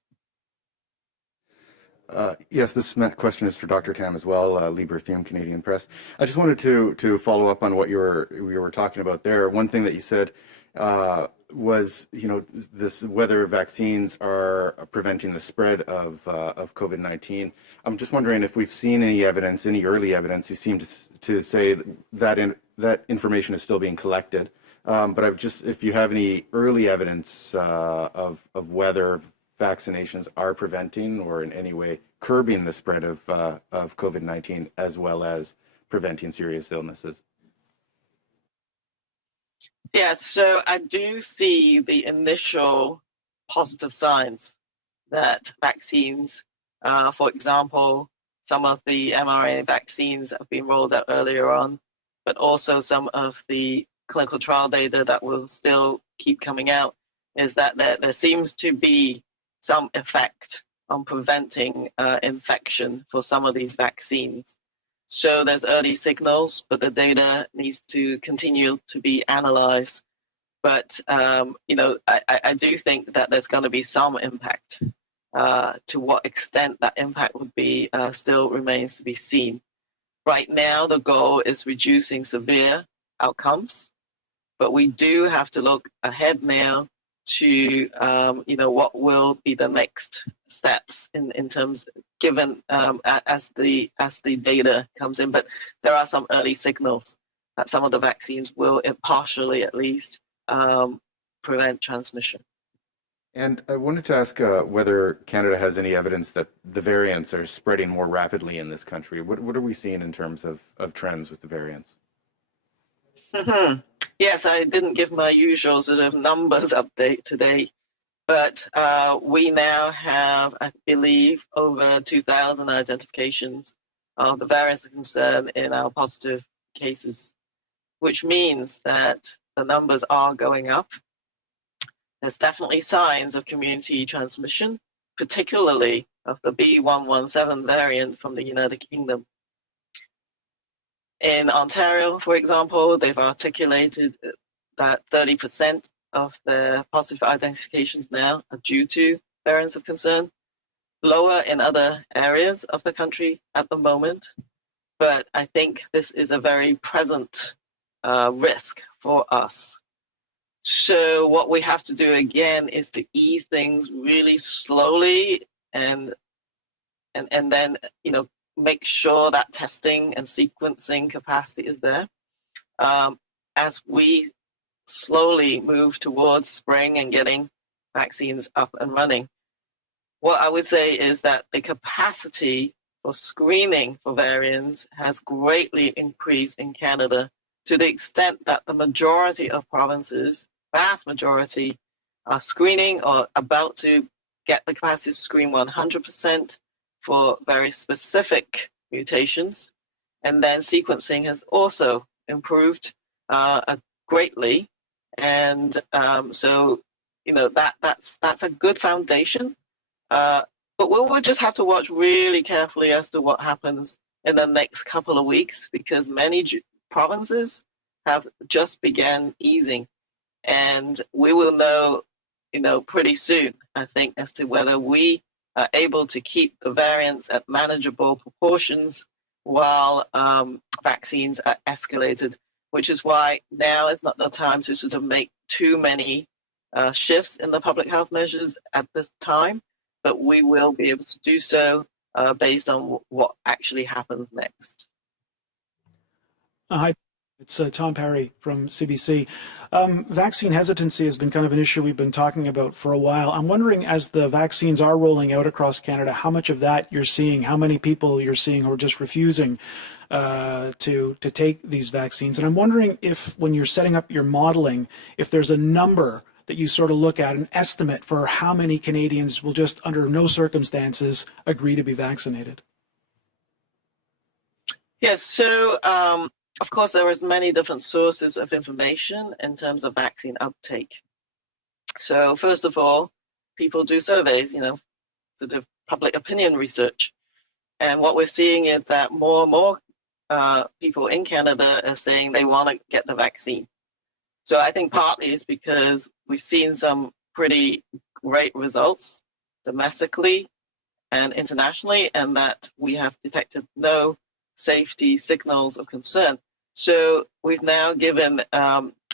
Yes, this question is for Dr. Tam as well, Libre Fume, Canadian Press. I just wanted to follow up on what you were talking about there. One thing that you said was, this whether vaccines are preventing the spread of COVID-19. I'm just wondering if we've seen any evidence, any early evidence. You seem to say that that information is still being collected. But if you have any early evidence of whether vaccinations are preventing or in any way curbing the spread of COVID-19 as well as preventing serious illnesses. Yes, so I do see the initial positive signs that vaccines, for example, some of the mRNA vaccines have been rolled out earlier on, but also some of the clinical trial data that will still keep coming out, is that there seems to be some effect on preventing infection for some of these vaccines. So there's early signals, but the data needs to continue to be analyzed. But, I do think that there's going to be some impact. To what extent that impact would be still remains to be seen. Right now, the goal is reducing severe outcomes, but we do have to look ahead now to, what will be the next steps in terms, given as the data comes in. But there are some early signals that some of the vaccines will, partially at least, prevent transmission. And I wanted to ask whether Canada has any evidence that the variants are spreading more rapidly in this country. What are we seeing in terms of trends with the variants? Mm-hmm. Yes, I didn't give my usual sort of numbers update today, but we now have, I believe, over 2,000 identifications of the variants of concern in our positive cases, which means that the numbers are going up. There's definitely signs of community transmission, particularly of the B.1.1.7 variant from the United Kingdom. In Ontario, for example, they've articulated that 30% of their positive identifications now are due to variants of concern, lower in other areas of the country at the moment. But I think this is a very present risk for us. So what we have to do again is to ease things really slowly and then, make sure that testing and sequencing capacity is there. As we slowly move towards spring and getting vaccines up and running, what I would say is that the capacity for screening for variants has greatly increased in Canada to the extent that the majority of provinces, vast majority, are screening or about to get the capacity to screen 100% for very specific mutations. And then sequencing has also improved greatly. And so, that's a good foundation. But we'll just have to watch really carefully as to what happens in the next couple of weeks, because many provinces have just began easing. And we will know, pretty soon, I think, as to whether we are able to keep the variants at manageable proportions while vaccines are escalated, which is why now is not the time to sort of make too many shifts in the public health measures at this time, but we will be able to do so based on what actually happens next. Hi, it's Tom Perry from CBC. Vaccine hesitancy has been kind of an issue we've been talking about for a while. I'm wondering, as the vaccines are rolling out across Canada, how much of that you're seeing, how many people you're seeing who are just refusing to take these vaccines. And I'm wondering if, when you're setting up your modeling, if there's a number that you sort of look at, an estimate for how many Canadians will just, under no circumstances, agree to be vaccinated. Yes, so of course, there is many different sources of information in terms of vaccine uptake. So first of all, people do surveys, sort of public opinion research. And what we're seeing is that more and more people in Canada are saying they want to get the vaccine. So I think partly it's because we've seen some pretty great results domestically and internationally, and that we have detected no safety signals of concern. So we've now given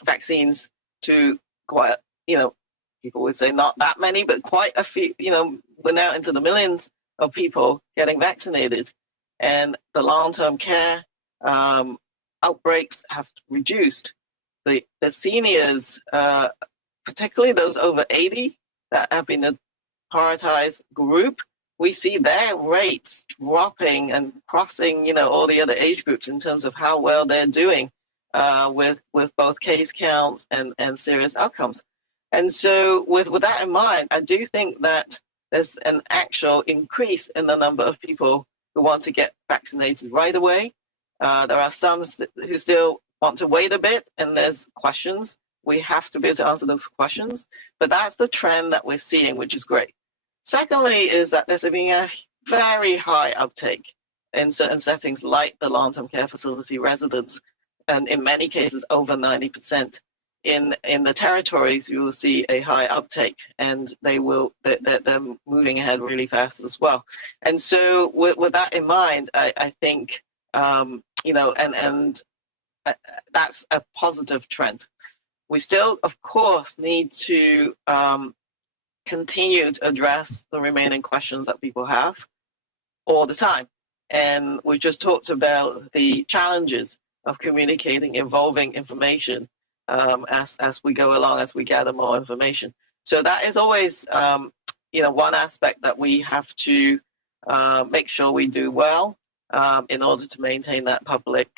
vaccines to quite, people would say not that many, but quite a few, we're now into the millions of people getting vaccinated, and the long-term care outbreaks have reduced. The seniors, particularly those over 80 that have been a prioritized group, we see their rates dropping and crossing, all the other age groups in terms of how well they're doing with both case counts and serious outcomes. And so with that in mind, I do think that there's an actual increase in the number of people who want to get vaccinated right away. There are some who still want to wait a bit, and there's questions. We have to be able to answer those questions. But that's the trend that we're seeing, which is great. Secondly, is that there's been a very high uptake in certain settings like the long-term care facility residents, and in many cases over 90%. In the territories, you will see a high uptake, and they're moving ahead really fast as well. And so with that in mind, I think, and that's a positive trend. We still, of course, need to continue to address the remaining questions that people have all the time. And we just talked about the challenges of communicating, evolving information as we go along, as we gather more information. So that is always, one aspect that we have to make sure we do well in order to maintain that public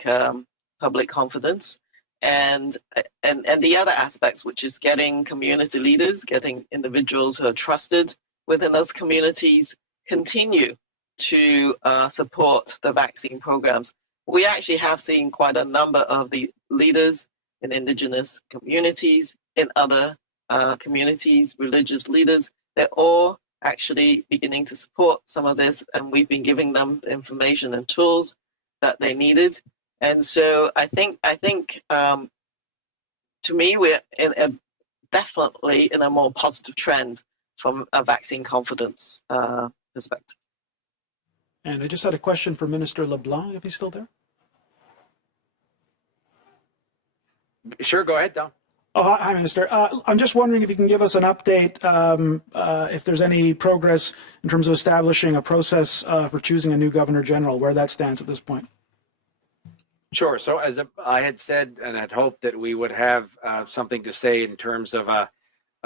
confidence. And the other aspects, which is getting community leaders, getting individuals who are trusted within those communities, continue to support the vaccine programs. We actually have seen quite a number of the leaders in Indigenous communities, in other communities, religious leaders. They're all actually beginning to support some of this, and we've been giving them information and tools that they needed. And so I think to me, we're definitely in a more positive trend from a vaccine confidence perspective. And I just had a question for Minister LeBlanc, if he's still there. Sure, go ahead, Tom. Oh, hi, Minister. I'm just wondering if you can give us an update, if there's any progress in terms of establishing a process for choosing a new Governor General, where that stands at this point. Sure. So as I had said and had hoped that we would have something to say in terms of a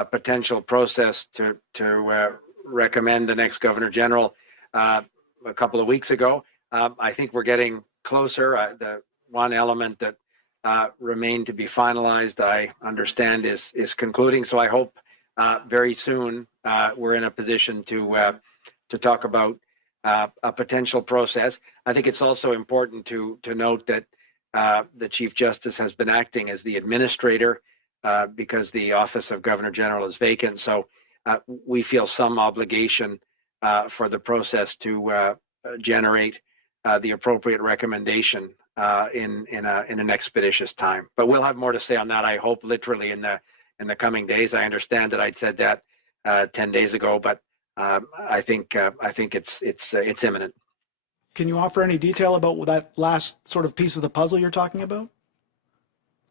potential process to recommend the next Governor General a couple of weeks ago. I think we're getting closer. The one element that remained to be finalized, I understand, is concluding. So I hope very soon we're in a position to talk about a potential process. I think it's also important to note that the Chief Justice has been acting as the administrator because the office of Governor General is vacant. So we feel some obligation for the process to generate the appropriate recommendation in an expeditious time. But we'll have more to say on that, I hope, literally in the coming days. I understand that I'd said that 10 days ago, but I think it's imminent. Can you offer any detail about that last sort of piece of the puzzle you're talking about?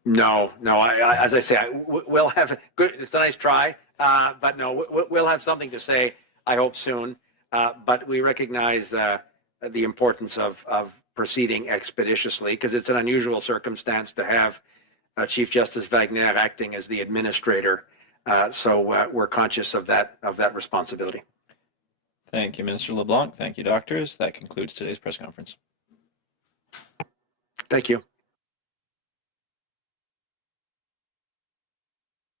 No. As I say, we'll have good. It's a nice try, but no, we'll have something to say. I hope soon. But we recognize the importance of proceeding expeditiously because it's an unusual circumstance to have Chief Justice Wagner acting as the administrator. So we're conscious of that responsibility. Thank you, Minister LeBlanc. Thank you, doctors. That concludes today's press conference. Thank you.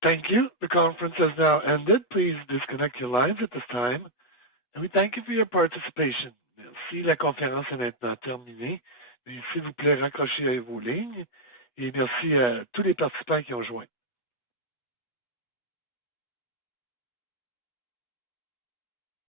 Thank you. The conference has now ended. Please disconnect your lines at this time. And we thank you for your participation. Merci. La conférence est maintenant terminée. S'il vous plaît, raccrochez vos lignes. Et merci à tous les participants qui ont joint.